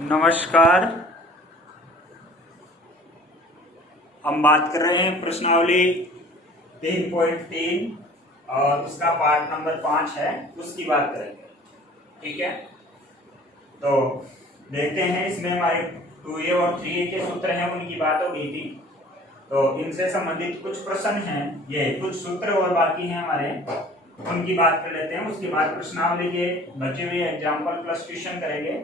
नमस्कार। हम बात कर रहे हैं प्रश्नावली 3.3 और उसका पार्ट नंबर 5 है, उसकी बात करेंगे। ठीक है, तो देखते हैं इसमें हमारे 2a और 3a के सूत्र हैं, उनकी बात हो गई थी। तो इनसे संबंधित कुछ प्रश्न हैं, ये कुछ सूत्र और बाकी हैं हमारे, उनकी बात कर लेते हैं। उसके बाद प्रश्नावली के बचे हुए एग्जाम्पल प्लस ट्यूशन करेंगे।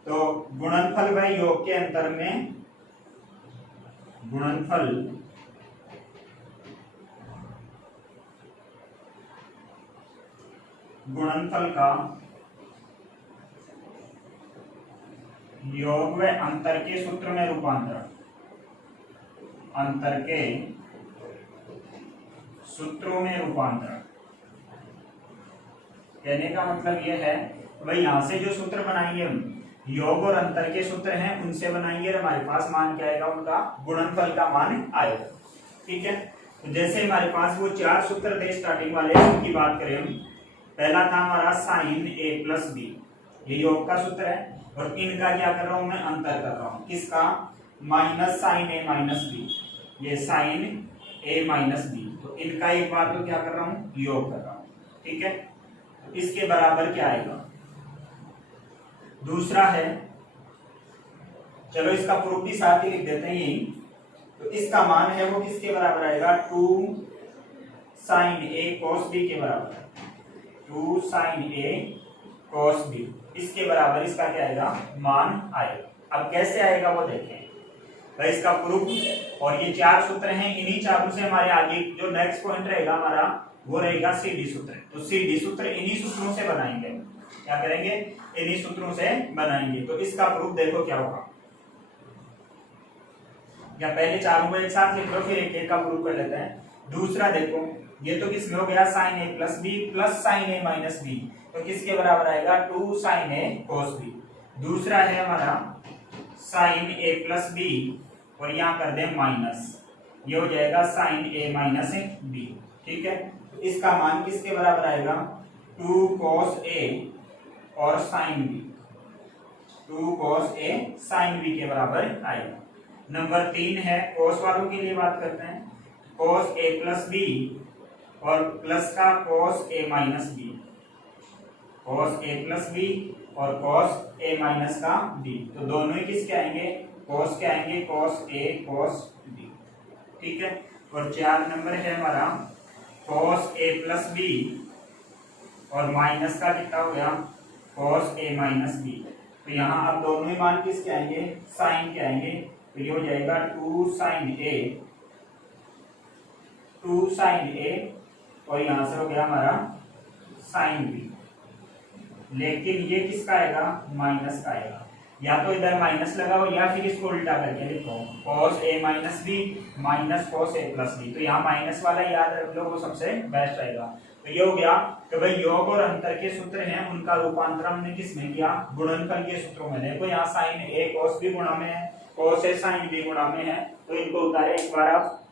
तो गुणनफल व योग के अंतर में गुणनफल का योग व अंतर के सूत्र में रूपांतरण, अंतर के सूत्रों में रूपांतरण। कहने का मतलब यह है भाई, यहां से जो सूत्र बनाएंगे हम, योग और अंतर के सूत्र हैं, उनसे बनाएंगे और हमारे पास मान क्या आएगा, उनका गुणनफल का मान आएगा। ठीक है, तो जैसे हमारे पास वो 4 सूत्र थे स्टार्टिंग वाले, उनकी बात करें हम। पहला था हमारा साइन ए प्लस बी, ये योग का सूत्र है, और इनका क्या कर रहा हूं मैं, अंतर कर रहा हूं। किसका? माइनस साइन ए माइनस बी, ये साइन ए माइनस बी, तो इनका एक बार तो क्या कर रहा हूं, योग कर रहा हूं। ठीक है, तो इसके बराबर क्या आएगा। दूसरा है, चलो इसका प्रूफ भी साथ ही लिख देते हैं यही। तो इसका मान है वो किसके बराबर आएगा, 2 साइन ए कॉस बी के बराबर, 2 साइन ए कॉस बी, इसके बराबर इसका क्या आएगा, मान आएगा। अब कैसे आएगा वो देखें भाई, इसका प्रूफ। और ये 4 सूत्र हैं, इन्हीं चारों से हमारे आगे जो नेक्स्ट पॉइंट रहेगा हमारा, वो रहेगा सीडी सूत्र। तो सीडी सूत्र इन्हीं सूत्रों से बनाएंगे। क्या करेंगे, इन्हीं सूत्रों से बनाएंगे। तो इसका प्रूफ देखो क्या होगा, या पहले चारों को एक साथ लिख लो, फिर एक एक का प्रूफ कर लेते हैं। दूसरा देखो, ये तो किसमें हो गया, साइन ए प्लस बी प्लस साइन ए माइनस बी, तो किसके बराबर आएगा, 2 साइन ए कॉस बी। दूसरा है हमारा साइन ए प्लस बी, और यहां कर दें माइनस, ये हो जाएगा साइन ए माइनस बी। ठीक है, तो इसका मान किसके बराबर आएगा, 2 कॉस ए और sine B, 2 cos A sine B के बराबर आएगा। नंबर 3 है, कॉस वालों के लिए बात करते हैं। कॉस ए प्लस बी और प्लस का cos A minus B, cos A plus b और कॉस ए माइनस का बी, तो दोनों ही किसके आएंगे, कॉस के आएंगे, कॉस ए कॉस बी। ठीक है, और 4 नंबर है हमारा कॉस ए प्लस बी और माइनस का कितना हो गया, कॉस ए माइनस बी। तो यहाँ अब दोनों ही मान किसके आएंगे, साइन के आएंगे। तो ये हो जाएगा 2 साइन ए, 2 साइन ए, और यहां से हो गया हमारा साइन बी। लेकिन ये किसका आएगा, माइनस का आएगा। या तो इधर माइनस लगाओ या फिर इसको उल्टा करके लिखो, cos a minus b minus cos a plus b. तो यहाँ माइनस वाला याद रख लो, वो सबसे बेस्ट रहेगा। तो ये हो गया कि भाई योग और अंतर के सूत्र हैं, उनका रूपांतर हमने किसमें किया, गुणनफल के सूत्रों में। देखो यहाँ साइन ए cos बी गुणा में है, cos a साइन बी गुणा में है, तो इनको उतारे एक बार आप।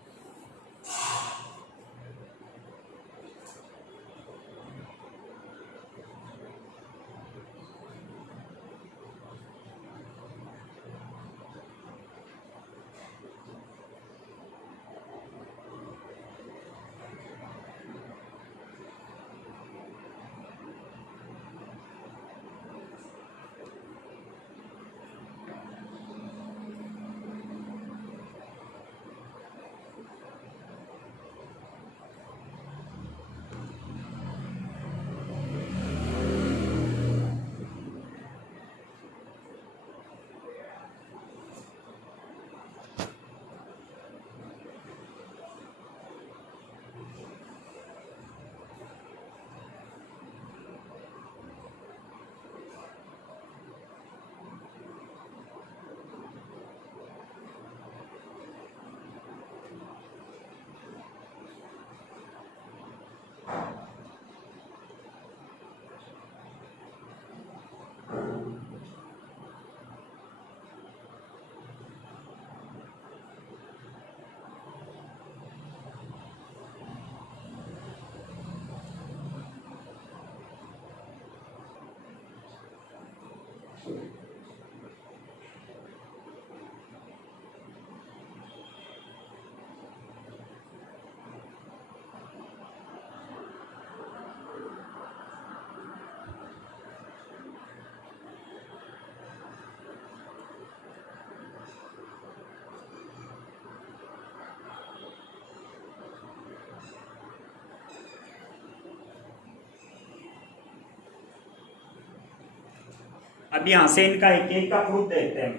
अब यहाँ से इनका एक एक का प्रूफ देखते हैं।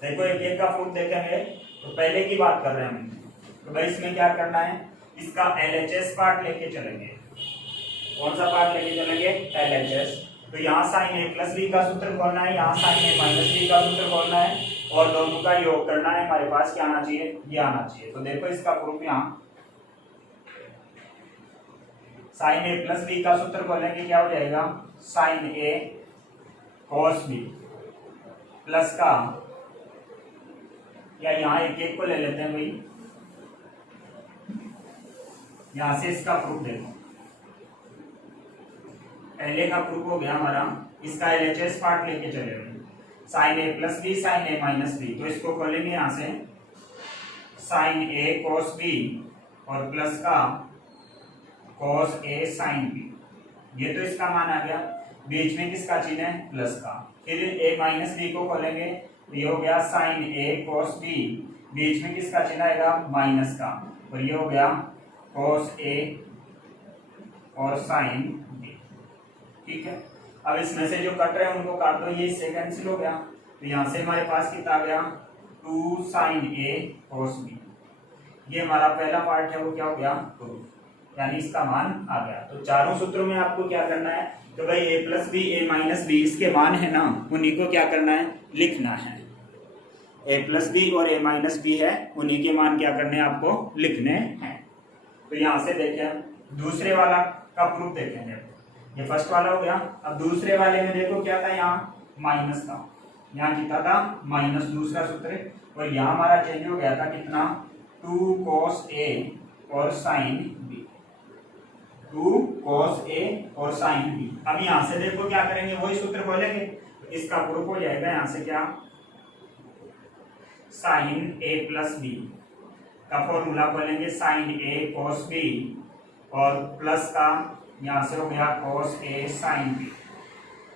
देखो एक एक का प्रूफ देखेंगे तो पहले की बात कर रहे हैं हम। तो भाई इसमें क्या करना है, इसका LHS पार्ट लेके चलेंगे। कौन सा पार्ट लेके चलेंगे, LHS। तो यहाँ साइन ए प्लस बी का सूत्र खोलना है, यहाँ साइन ए माइनस बी का सूत्र खोलना है और दोनों का योग करना है। हमारे पास क्या आना चाहिए, ये आना चाहिए। तो देखो इसका प्रूफ, यहाँ साइन ए प्लस बी का सूत्र खोलेंगे, क्या हो जाएगा, साइन ए कॉस बी प्लस का, या यहाँ एक एक को ले लेते हैं भाई, यहां से इसका प्रूफ देखो। पहले का प्रूफ हो गया हमारा, इसका LHS पार्ट लेके चले साइन ए प्लस बी साइन ए माइनस बी। तो इसको खोलेंगे यहां से साइन ए कॉस बी और प्लस का कॉस ए साइन बी। ये तो इसका मान आ गया, बीच में किसका चिन्ह है, प्लस का। फिर ए माइनस बी को खोलेंगे, ये हो गया साइन ए कॉस बी, बीच में किसका चिन्ह आएगा, माइनस का, और ये हो गया कॉस ए और साइन बी। ठीक है, अब इसमें से जो कट रहे हैं उनको काट दो, ये इससे कैंसिल हो गया। तो यहां से हमारे पास कितना आ गया, 2 साइन ए कॉस बी। ये हमारा पहला पार्ट है, वो क्या हो गया, प्रूफ, यानी इसका मान आ गया। तो चारों सूत्रों में आपको क्या करना है, तो भाई ए प्लस बी ए माइनस बी इसके मान है ना, उन्हीं को क्या करना है, लिखना है। ए प्लस बी और ए माइनस बी है, उन्हीं के मान क्या करने हैं, आपको लिखने हैं। तो यहां से देखें, दूसरे वाला का प्रूफ देखेंगे। ये फर्स्ट वाला हो गया। अब दूसरे वाले में देखो क्या था, यहाँ माइनस था, यहाँ कितना था, माइनस, दूसरा सूत्र। और यहाँ हमारा चेंज हो गया था कितना, 2 cos a और साइन b, 2 cos a और साइन b। अब यहाँ से देखो क्या करेंगे, वही सूत्र खोलेंगे, तो इसका प्रूफ हो जाएगा यहाँ से क्या, साइन a प्लस बी का फॉर्मूला खोलेंगे, साइन a cos b और प्लस का यहाँ से हो गया cos a साइन b।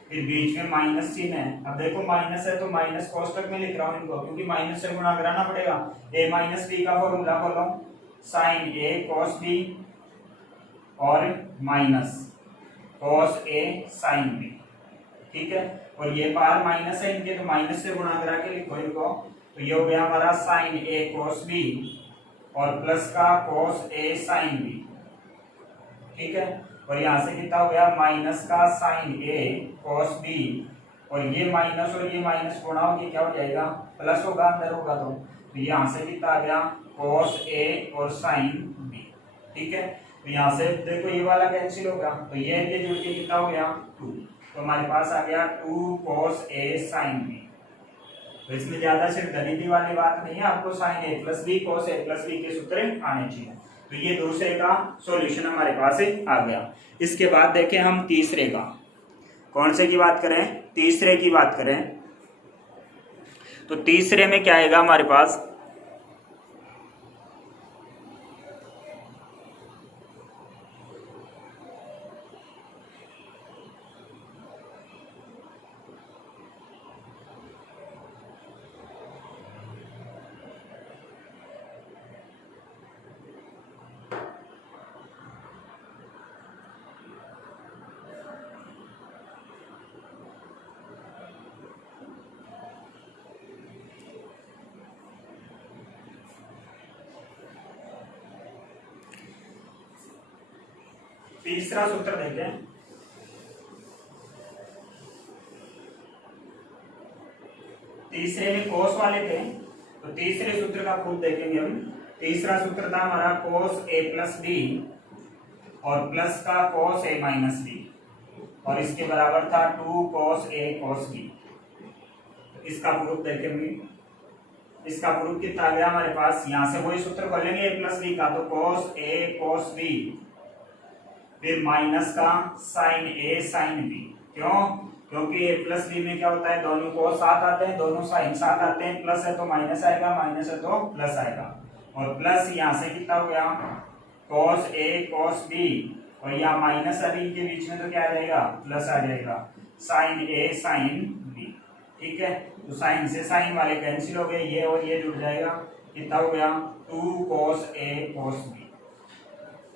फिर बीच में माइनस चिन्ह है। अब देखो माइनस है तो माइनस कोष्टक में लिख रहा हूँ इनको, क्योंकि माइनस से गुणा कराना पड़ेगा। a माइनस बी का फॉर्मूला खोलो, साइन a cos b और minus cos a sine b। ठीक है, और ये बार माइनस है इनके, तो माइनस से गुणा करा के लिखो इनको। तो ये हो गया हमारा साइन a cos b और प्लस का cos a साइन b। ठीक है, और यहाँ से कितना हो गया, माइनस का साइन a cos b, और ये माइनस और ये माइनस गुणा होगी क्या हो जाएगा, प्लस होगा, अंदर होगा। तो यहाँ से कितना आ गया, cos a और साइन b। ठीक है, तो यहाँ से देखो ये वाला कैंसिल होगा, तो ये जुड़ के कितना हो गया, 2। तो हमारे पास आ गया 2 cos a साइन b। तो इसमें ज्यादा सिर्फ गणितीय वाली बात नहीं है, आपको sine a plus b cos a plus b के सूत्र आने चाहिए। तो ये दूसरे का सॉल्यूशन हमारे पास आ गया। इसके बाद देखें हम तीसरे का, कौन से की बात करें, तीसरे की बात करें। तो तीसरे में क्या आएगा हमारे पास, तीसरा सूत्र देखते हैं। तीसरे में कोस वाले थे, तो तीसरे सूत्र का प्रूफ देखेंगे हम। तीसरा सूत्र था हमारा cos a प्लस बी और प्लस का cos a माइनस बी, और इसके बराबर था 2 cos a cos b। इसका प्रूफ देखेंगे, इसका प्रूफ कितना आ गया हमारे पास, यहाँ से वही सूत्र खोलेंगे a प्लस बी का, तो cos a cos b, फिर माइनस का साइन a साइन b। क्यों, क्योंकि a प्लस बी में क्या होता है, दोनों को साथ आते हैं, दोनों साइन साथ आते हैं, प्लस है तो माइनस आएगा, माइनस है तो प्लस आएगा। और प्लस यहाँ से कितना हो गया, cos a cos b, और यहाँ माइनस है इनके बीच में, तो क्या रहेगा, प्लस आ जाएगा, साइन a साइन b। ठीक है, तो साइन से साइन वाले कैंसिल हो गए, ये और ये जुड़ जाएगा, कितना हो गया, 2 cos a cos b,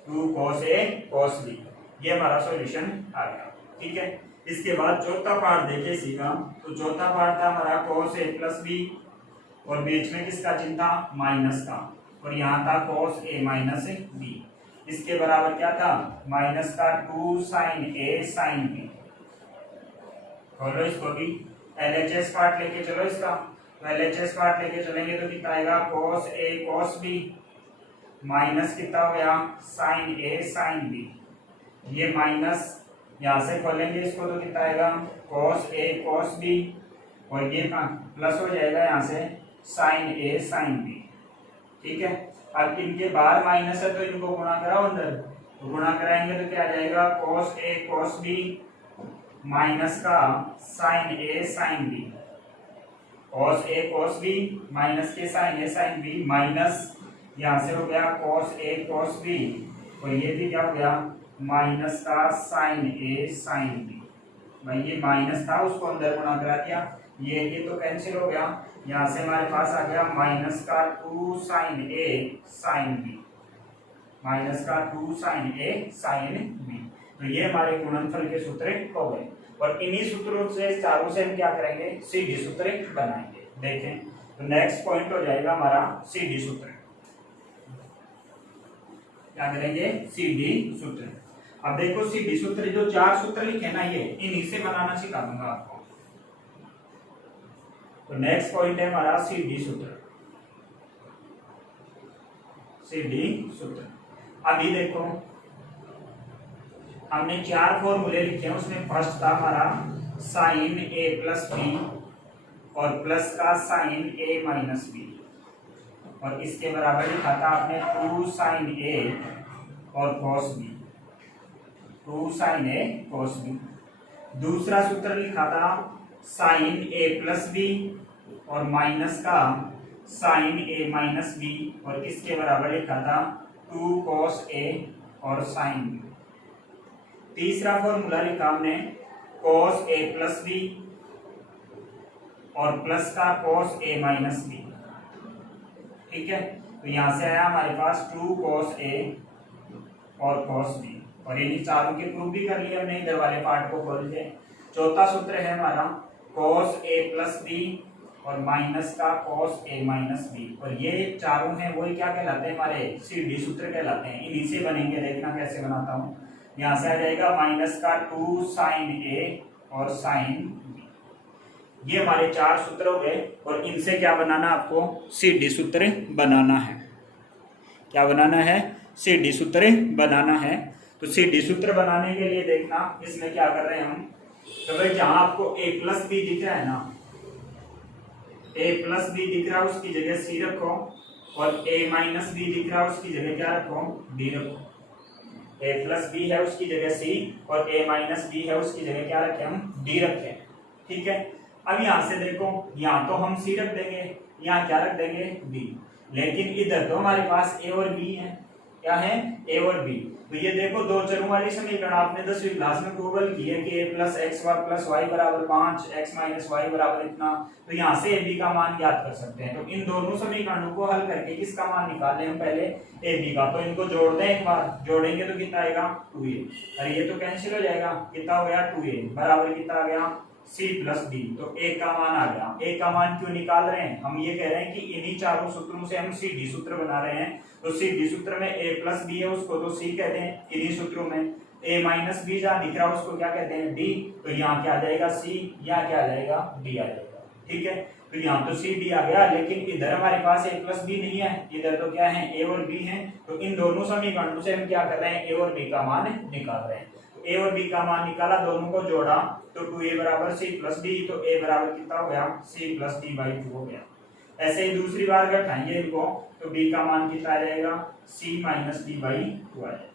2 cos a cos b। ये हमारा सॉल्यूशन आ गया। ठीक है, इसके बाद चौथा पार्ट देखे इसी का, तो चौथा पार्ट था हमारा cos a प्लस बी, और बीच में किसका चिन्ह था, माइनस का, और यहाँ था cos a माइनस बी। इसके बराबर क्या था, माइनस का 2 sin a sin b। खोलो इसको भी, LHS पार्ट लेके चलो इसका, तो LHS पार्ट लेके चलेंगे तो कितना आएगा, cos a cos b minus कितना हो गया, sin a sin b। ये माइनस यहाँ से खोलेंगे इसको तो कितना आएगा, cos a cos b, और ये प्लस हो जाएगा यहाँ से sin a sin b। ठीक है, अब इनके बाहर माइनस है तो इनको गुणा कराओ अंदर, तो गुणा कराएंगे तो क्या आ जाएगा, cos a cos b minus का sin a sin b, cos a cos b minus के sin a sin b, minus यहाँ से हो गया cos a cos b, और ये भी क्या हो गया, माइनस का sin a sin b। भाई ये माइनस था उसको अंदर गुणा करा दिया, ये तो कैंसिल हो गया, यहाँ से हमारे पास आ गया माइनस का 2 sin a sin b, minus का 2 sin a sin b। तो ये हमारे गुणनफल के सूत्र हो गए, और इन्हीं सूत्रों से चारों से हम क्या करेंगे, सीधी सूत्र बनाएंगे। देखें तो नेक्स्ट पॉइंट हो जाएगा हमारा सीधी सूत्र। क्या करेंगे, सीधी सूत्र। अब देखो सीधी सूत्र जो 4 सूत्र लिखे ना, ये इन्हीं से बनाना सिखा दूंगा आपको। तो नेक्स्ट पॉइंट है हमारा सीधी सूत्र। सीधी सूत्र अभी देखो हमने 4 फॉर्मूले लिखे हैं, उसमें फर्स्ट था हमारा साइन a प्लस बी, और प्लस का साइन a माइनस बी, और इसके बराबर लिखा था आपने 2 साइन a और cos b, 2 sine a cos b। दूसरा सूत्र लिखा था साइन a प्लस बी और माइनस का साइन a माइनस बी, और इसके बराबर लिखा था 2 cos a और साइन b। तीसरा फॉर्मूला लिखा हमने cos a प्लस बी और प्लस का cos a माइनस बी। ठीक है, तो यहां से आया हमारे पास 2 cos a और cos b, और इन्हीं चारों के प्रूफ भी कर लिए हमने, इधर वाले पार्ट को खोल के। चौथा सूत्र है हमारा cos a प्लस बी और माइनस का cos a माइनस बी, और ये चारों हैं वही क्या कहलाते हैं, हमारे सीधी सूत्र कहलाते हैं। इन्हीं से बनेंगे, देखना कैसे बनाता हूँ। यहाँ से आ जाएगा माइनस का 2 साइन a और साइन b। ये हमारे 4 सूत्र हो गए, और इनसे क्या बनाना, आपको सीधी सूत्र बनाना है। क्या बनाना है, सीधी सूत्र बनाना है। तो सीधी सूत्र बनाने के लिए देखना इसमें क्या कर रहे हैं हम, तो भाई जहां आपको a प्लस बी दिख रहा है ना, a प्लस बी दिख रहा है उसकी जगह c रखो, और a माइनस बी दिख रहा है उसकी जगह क्या रखो, d रखो। a प्लस बी है उसकी जगह c, और a माइनस बी है उसकी जगह क्या रखें, हम d रखें। ठीक है, अब यहाँ से देखो, यहाँ तो हम c रख देंगे, यहाँ क्या रख देंगे, d, लेकिन इधर तो हमारे पास a और b है। क्या है, a और b। तो ये देखो दो चरों वाली समीकरण आपने 10वीं क्लास में गूगल की है कि a plus x plus y बराबर 5, x माइनस वाई बराबर इतना। तो यहाँ से a b का मान ज्ञात कर सकते हैं। तो इन दोनों समीकरणों को हल करके किसका मान निकालें हम, पहले a b का। तो इनको जोड़ दें, एक बार जोड़ेंगे तो कितना आएगा, 2a। अरे ये तो कैंसिल हो जाएगा, कितना हो गया, 2a बराबर कितना आ गया, c प्लस d। तो a का मान आ गया। a का मान क्यों निकाल रहे हैं, हम ये कह रहे हैं कि इन्हीं चारों सूत्रों से हम सीधी सूत्र बना रहे हैं। तो सीधी सूत्र में a प्लस बी है उसको तो c कहते हैं, इन्हीं सूत्रों में a माइनस बी जहाँ दिख रहा है उसको क्या कहते हैं, d। तो यहाँ क्या आ जाएगा, c, यहाँ क्या आ जाएगा, d आ जाएगा। ठीक है, तो यहाँ तो c d आ गया, लेकिन इधर हमारे पास a प्लस बी नहीं है, इधर तो क्या है, a और b है। तो इन दोनों समीकरणों से हम क्या कर रहे हैं, a और b का मान निकाल रहे हैं। a और b का मान निकाला, दोनों को जोड़ा तो 2a बराबर c प्लस d, तो a बराबर कितना हो गया, c प्लस d बाई 2 हो गया। ऐसे ही दूसरी बार घटाएंगे इनको, तो b का मान कितना आ जाएगा, c माइनस d बाई 2 आ जाएगा।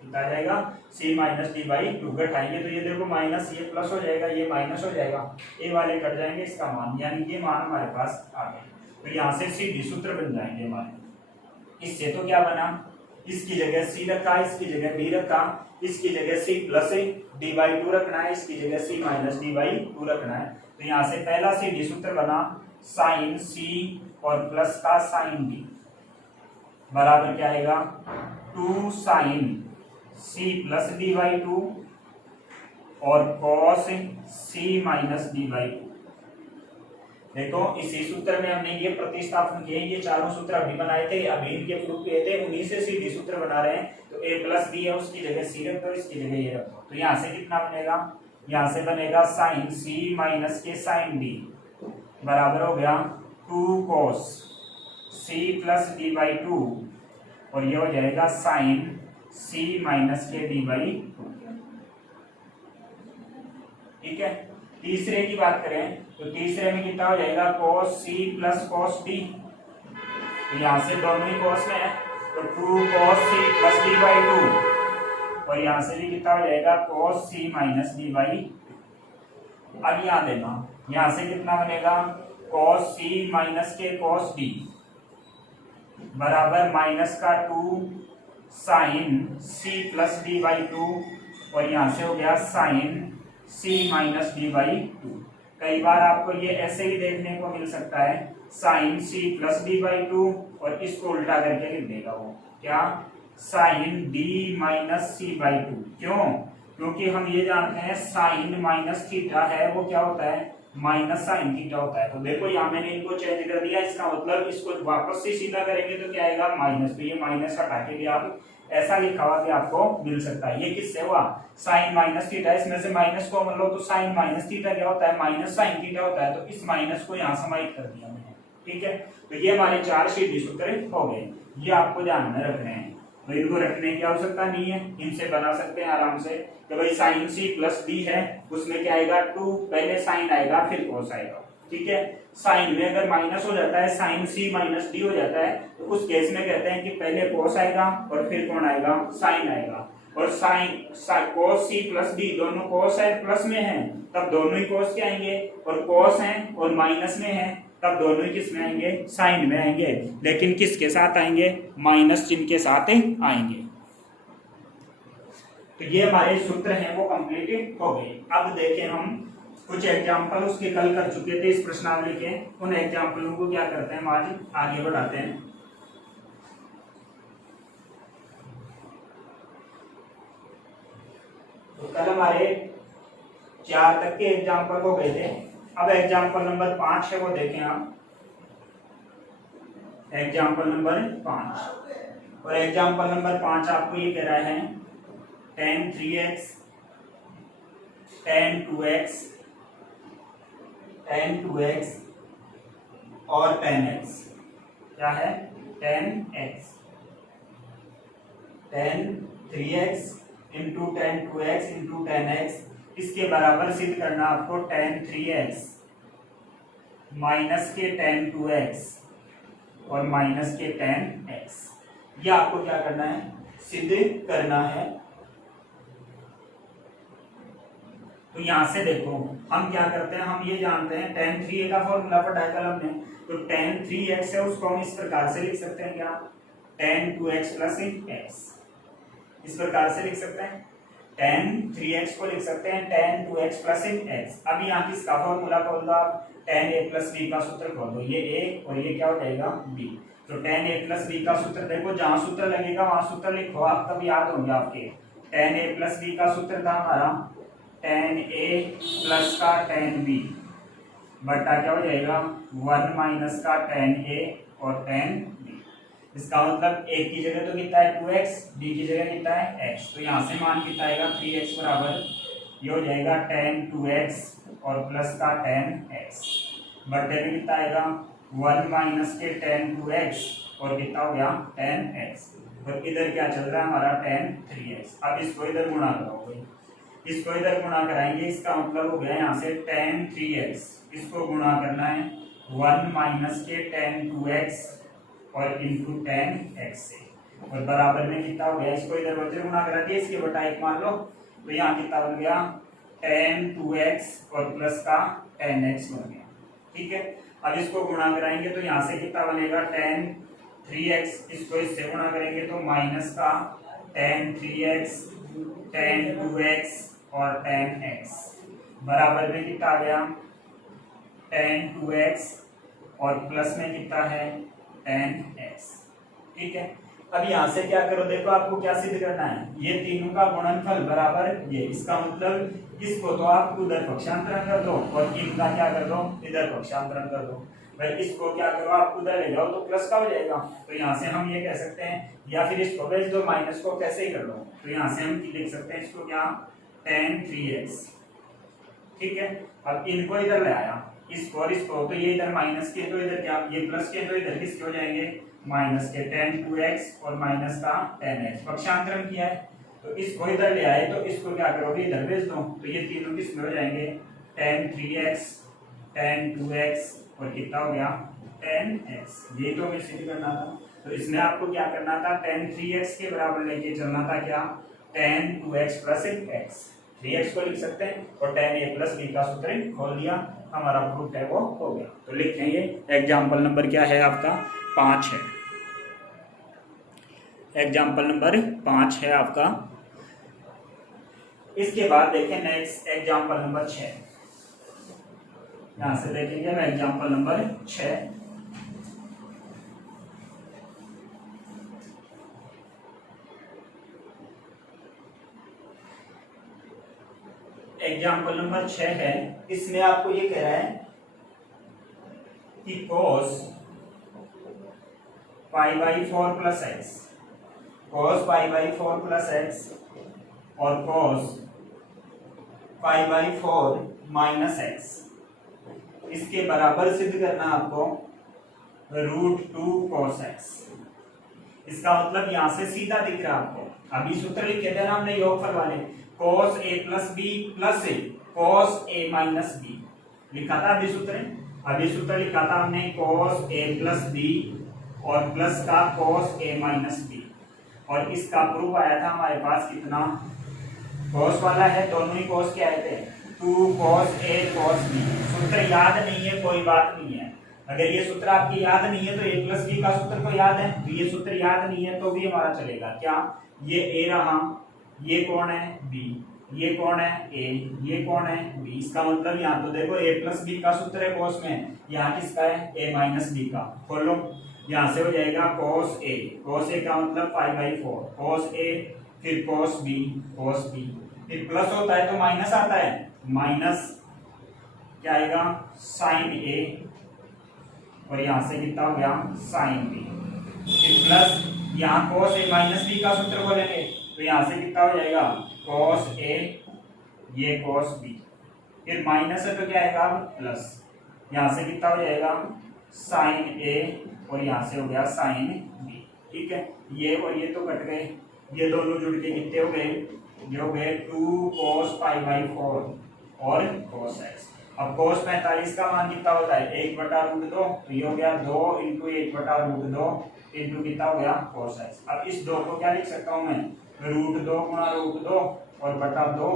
कितना आ जाएगा, c माइनस d बाई 2। घटाएंगे तो ये देखो माइनस, ये प्लस हो जाएगा, ये माइनस हो जाएगा, a वाले कट जाएंगे, इसका मान यानी ये मान हमारे पास आ गया। तो यहाँ से सीधी सूत्र बन जाएंगे हमारे। इससे तो क्या बना, इसकी जगह c रखा, इसकी जगह b रखा, इसकी जगह c प्लस d बाई 2 रखना है, इसकी जगह c माइनस d बाई 2 रखना है। तो यहाँ से पहला सीधी सूत्र बना साइन c और प्लस का साइन d बराबर क्या आएगा, 2 sine c plus d by 2 और cos c minus d by two. देखो इसी सूत्र में हमने ये प्रतिस्थापन किए, ये चारों सूत्र अभी बनाए थे, अभी इनके प्रूफ किए थे, उन्हीं से सीधी सूत्र बना रहे हैं। तो a प्लस बी है, उसकी जगह c रख दो, इसकी जगह ये रख दो। तो यहाँ से कितना बनेगा, यहाँ से बनेगा साइन c माइनस के साइन d बराबर हो गया 2 cos c plus d by two, और ये हो जाएगा साइन c माइनस के डी बाई टू। ठीक है। तीसरे की बात करें तो तीसरे में कितना हो जाएगा cos c plus cos d। तो यहाँ से दोनों ही cos में है, तो 2 cos c plus d by two, और यहाँ से भी कितना हो जाएगा cos c minus d by. अब यहाँ देना, यहाँ से कितना बनेगा cos c माइनस के cos d बराबर माइनस का 2 sine c plus d by two, और यहाँ से हो गया sine c minus d by two. कई बार आपको ये ऐसे ही देखने को मिल सकता है, sine c plus d by two, और इसको उल्टा करके लिख देगा वो क्या, sine d minus c by two. क्यों, क्योंकि हम ये जानते हैं साइन माइनस थीटा है वो क्या होता है, माइनस साइन थीटा होता है। तो देखो यहाँ मैंने इनको चेंज कर दिया, इसका मतलब इसको वापस से सीधा करेंगे तो क्या आएगा माइनस। तो ये माइनस हटा के भी आप ऐसा लिखा हुआ भी आपको मिल सकता है। ये किससे हुआ, साइन माइनस थीटा, इसमें से माइनस को मान लो तो साइन माइनस थीटा क्या होता है, माइनस साइन थीटा होता है। तो इस माइनस को यहाँ समाहित कर दिया मैंने। ठीक है, तो ये हमारे 4 सीधी सूत्र हो गए, ये आपको ध्यान में रखने हैं। तो इनको रखने की आवश्यकता नहीं है, इनसे बना सकते हैं आराम से कि भाई साइन c प्लस डी है, उसमें क्या आएगा 2, पहले साइन आएगा फिर cos आएगा। ठीक है, साइन में अगर माइनस हो जाता है, साइन c माइनस डी हो जाता है, तो उस केस में कहते हैं कि पहले cos आएगा और फिर कौन आएगा, साइन आएगा। और sine cos c plus d दोनों cos है प्लस में है, तब दोनों ही cos के आएंगे, और cos है और माइनस में है तब दोनों ही किस में आएंगे, साइन में आएंगे। लेकिन किसके साथ आएंगे, माइनस चिन्ह के साथ आएंगे। तो ये हमारे सूत्र हैं वो कंप्लीट हो गए। अब देखें हम कुछ एग्जाम्पल उसके कल कर चुके थे इस प्रश्नावली के, उन एग्जाम्पलों को क्या करते हैं आज आगे बढ़ाते हैं। तो कल हमारे 4 तक के एग्जाम्पल हो गए थे। अब एग्जाम्पल नंबर 5 है वो देखें आप, एग्जाम्पल नंबर 5। और एग्जाम्पल नंबर 5 आपको ये कह रहा है tan 3x, tan 2x, tan 2x और tan x। क्या है, tan x, tan 3x into tan 2x into tan x, इसके बराबर सिद्ध करना आपको tan 3x माइनस के tan 2x और माइनस के tan x। ये आपको क्या करना है, सिद्ध करना है। तो यहां से देखो हम क्या करते हैं, हम ये जानते हैं tan 3a का फॉर्मूला पढ़ा कल हमने, तो tan 3x है उसको हम इस प्रकार से लिख सकते हैं, क्या, tan 2x प्लस x, इस प्रकार से लिख सकते हैं। tan 3x को लिख सकते हैं tan 2x प्लस x। अब यहाँ किसका फॉर्मूला खोल दो आप, tan a प्लस b का सूत्र खोल दो, ये a और ये क्या हो जाएगा b। तो tan a प्लस b का सूत्र देखो, जहां सूत्र लगेगा वहां सूत्र लिखो आप, तब याद होंगे आपके। tan a प्लस b का सूत्र था हमारा tan a प्लस का tan b बटा क्या हो जाएगा 1 माइनस का tan a और tan b। इसका मतलब एक की जगह तो कितना है 2x, b की जगह कितना है x। तो यहाँ से मान कितना आएगा 3x बराबर, ये हो जाएगा tan 2x और प्लस का tan x बटे में कितना आएगा 1 माइनस के tan 2x और कितना हो गया tan x। और इधर क्या चल रहा है हमारा tan 3x। अब इसको इधर गुणा कराओगे, इसको इधर गुणा कराएंगे, इसका मतलब हो गया यहाँ से tan 3x, इसको गुणा करना है 1 माइनस के tan 2x और इंटू tan x से, और बराबर में कितना हो गया, इसको इधर बच्चे गुणा करा दिया, इसके बटा 1 मान लो, तो यहाँ कितना बन गया tan 2x और प्लस का tan x बन गया। ठीक है, अब इसको गुणा कराएंगे तो यहाँ से कितना बनेगा tan 3x, इसको इससे गुणा करेंगे तो माइनस का tan 3x tan 2x और tan x बराबर में कितना आ गया tan 2x और प्लस में कितना है tan x। ठीक है, अब यहाँ से क्या करो, देखो आपको क्या सिद्ध करना है, ये तीनों का गुणनफल बराबर ये, इसका मतलब इसको तो आप उधर पक्षांतरण कर दो और इनका क्या कर दो, इधर पक्षांतरण कर दो। भाई इसको क्या करो, आप उधर ले जाओ तो प्लस का हो जाएगा। तो यहाँ से हम ये कह सकते हैं, या फिर इसको भेज दो माइनस को कैसे ही कर लो, तो यहाँ से हम लिख सकते हैं इसको क्या, tan 3x। ठीक है, अब इनको इधर ले आया, इसको और इसको, तो ये इधर माइनस के तो इधर क्या, ये प्लस के तो इधर किसके हो जाएंगे, माइनस के, tan 2x और माइनस का tan x, पक्षांतरण किया है तो इसको इधर ले आए, तो इसको क्या करोगे, इधर भेज दो, तो ये तीनों किस में हो जाएंगे, tan 3x, tan 2x और कितना हो गया, tan x। ये तो हमें सिद्ध करना था। तो इसमें आपको क्या करना था, tan 3x के बराबर लेके चलना था क्या, tan 2x plus x, 3x को लिख सकते हैं और tan a प्लस b का सूत्र खोल दिया, हमारा प्रूफ है वो हो गया। तो लिखेंगे एग्जाम्पल नंबर क्या है आपका, 5 है, एग्जाम्पल नंबर 5 है आपका। इसके बाद देखें नेक्स्ट एग्जाम्पल नंबर 6, यहां से देखेंगे हम एग्जाम्पल नंबर 6। एग्जाम्पल नंबर 6 है, इसमें आपको ये कह रहा है कि cos π/4 plus x, cos π/4 plus x और cos π/4 माइनस एक्स, इसके बराबर सिद्ध करना आपको √2 cos x। इसका मतलब यहां से सीधा दिख रहा है आपको, अभी सूत्र लिखे थे ना हमने योगफल वाले, cos a plus b plus a cos a minus b लिखा था अभी सूत्र लिखा था हमने cos a प्लस बी और प्लस का cos a माइनस बी, और इसका प्रूफ आया था हमारे पास कितना, cos वाला है, दोनों ही cos के आए थे, 2 cos a cos b। सूत्र याद नहीं है कोई बात नहीं है, अगर ये सूत्र आपकी याद नहीं है तो a प्लस बी का सूत्र तो याद है, तो ये सूत्र याद नहीं है तो भी हमारा चलेगा। क्या, ये a रहा, ये कौन है b, ये कौन है a, ये कौन है b, इसका मतलब यहाँ तो देखो a प्लस बी का सूत्र है cos में, यहाँ किसका है a माइनस बी का, खोलो यहाँ से हो जाएगा cos a का मतलब π/4 cos a, फिर cos b, फिर प्लस होता है तो माइनस आता है, माइनस क्या आएगा sin a और यहाँ से कितना हो गया sin b, फिर प्लस यहाँ cos a माइनस b का सूत्र बोलेंगे तो यहाँ से कितना हो जाएगा cos a, ये cos b, फिर माइनस है तो क्या आएगा प्लस, यहाँ से कितना हो जाएगा sin a और यहाँ से हो गया sin b। ठीक है, ये और ये तो कट गए, ये दोनों जुड़ के कितने हो गए, ये हो गए 2 cos π/4 और cos x। अब cos 45 का मान कितना होता है 1/√2, तो ये हो गया 2 × 1/√2 इंटू कितना हो गया cos x। अब इस 2 को क्या लिख सकता हूँ मैं, √2 गुणा √2 और बटा 2,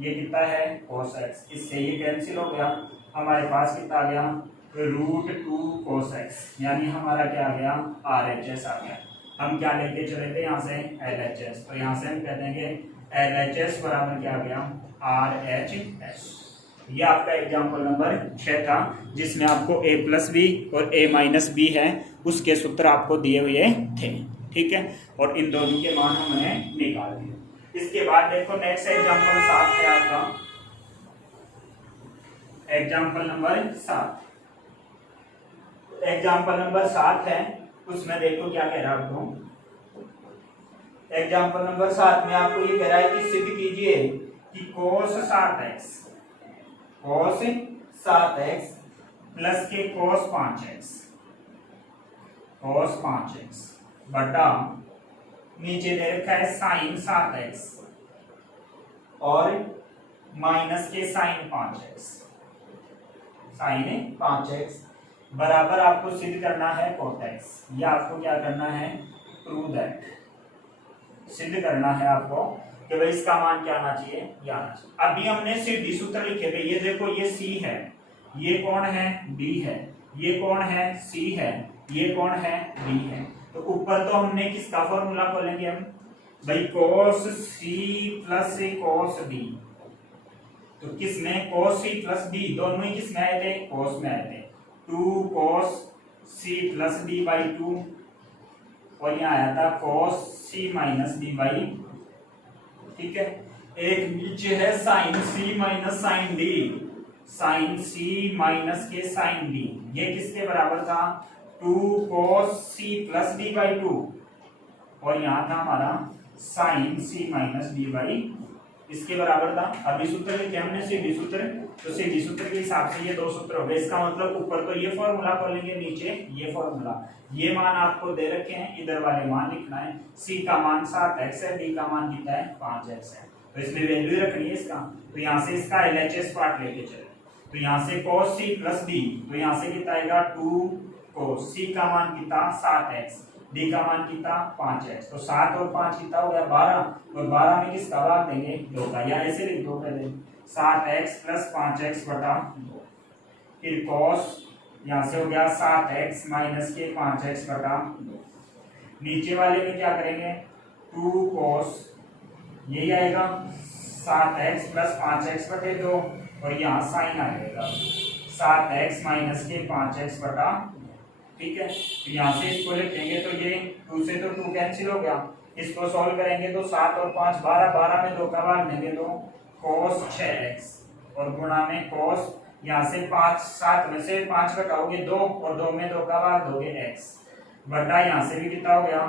ये कितना है cos x, इससे ये कैंसिल हो गया, हमारे पास कितना आ गया √2 cos x, यानी हमारा क्या आ गया RHS आ गया। हम क्या लेके चले थे यहाँ से LHS, तो यहाँ से हम कह देंगे LHS बराबर क्या आ गया RHS। ये आपका एग्जाम्पल नंबर 6 था, जिसमें आपको a प्लस बी और a माइनस बी है उसके सूत्र आपको दिए हुए थे। ठीक है, और इन दोनों के मान हमने निकाल दिए। इसके बाद देखो नेक्स्ट एग्जाम्पल 7 है आपका, एग्जाम्पल नंबर 7। एग्जाम्पल नंबर 7 है, उसमें देखो क्या कह रहा है आपको, एग्जाम्पल नंबर 7 में आपको ये कह रहा है कि सिद्ध कीजिए कि cos 7x प्लस के cos 5x बटा नीचे दे रखा है sin 7x और माइनस के sin 5x बराबर आपको सिद्ध करना है cot x। या आपको क्या करना है, प्रूव दैट, सिद्ध करना है आपको कि भाई इसका मान क्या आना चाहिए, ये आना चाहिए। अभी हमने सीधी सूत्र लिखे थे, ये देखो ये C है, ये कौन है D है, ये कौन है C है, ये कौन है D है, तो ऊपर तो हमने किसका फॉर्मूला खोलेंगे हम, भाई cos C plus cos D, तो किसमें cos C प्लस D दोनों ही किसमें आए थे, cos में आए थे, 2 cos C प्लस D/2 और यहाँ आया था cos c minus d by, ठीक है। एक नीचे है sine c minus sine d, sine c minus के साइन डी, ये किसके बराबर था 2 cos c plus d by 2, और यहाँ था हमारा sine c minus d by, इसके बराबर था। अभी सूत्र लिखे हमने सीधी सूत्र, तो सीधी सूत्र के हिसाब से ये दो सूत्र हो गए। इसका मतलब ऊपर तो ये फॉर्मूला खोलेंगे, नीचे ये फॉर्मूला। ये मान आपको दे रखे हैं, इधर वाले मान लिखना है। c का मान 7x है, d का मान कितना है 5x है, तो इसमें वैल्यू रखनी है इसका। तो यहाँ से इसका LHS पार्ट लेके चले, तो यहाँ से cos c प्लस d, तो यहाँ से कितना आएगा 2 cos c का मान कितना 7x, d का मान कितना 5x, तो 7 और 5 कितना हो गया 12, और 12 में किसका भाग देंगे 2 का, या ऐसे लिख दो पहले 7x प्लस 5x बटा 2, फिर cos यहाँ से हो गया 7x माइनस के 5x बटा 2, नीचे वाले में क्या करेंगे 2 cos, यही आएगा 7x प्लस 5x बटे 2, और यहाँ साइन आ जाएगा 7x माइनस के 5x बटा, ठीक है। तो यहाँ से इसको लिखेंगे तो ये 2 से तो 2 कैंसिल हो गया, इसको सॉल्व करेंगे तो 7 और 5 12, 12 में 2 का भाग देंगे तो cos 6x, और गुणा में cos, यहाँ से 5 7 में से 5 घटाओगे 2, और 2 में 2 का भाग दोगे x, बटा यहाँ से भी कितना हो गया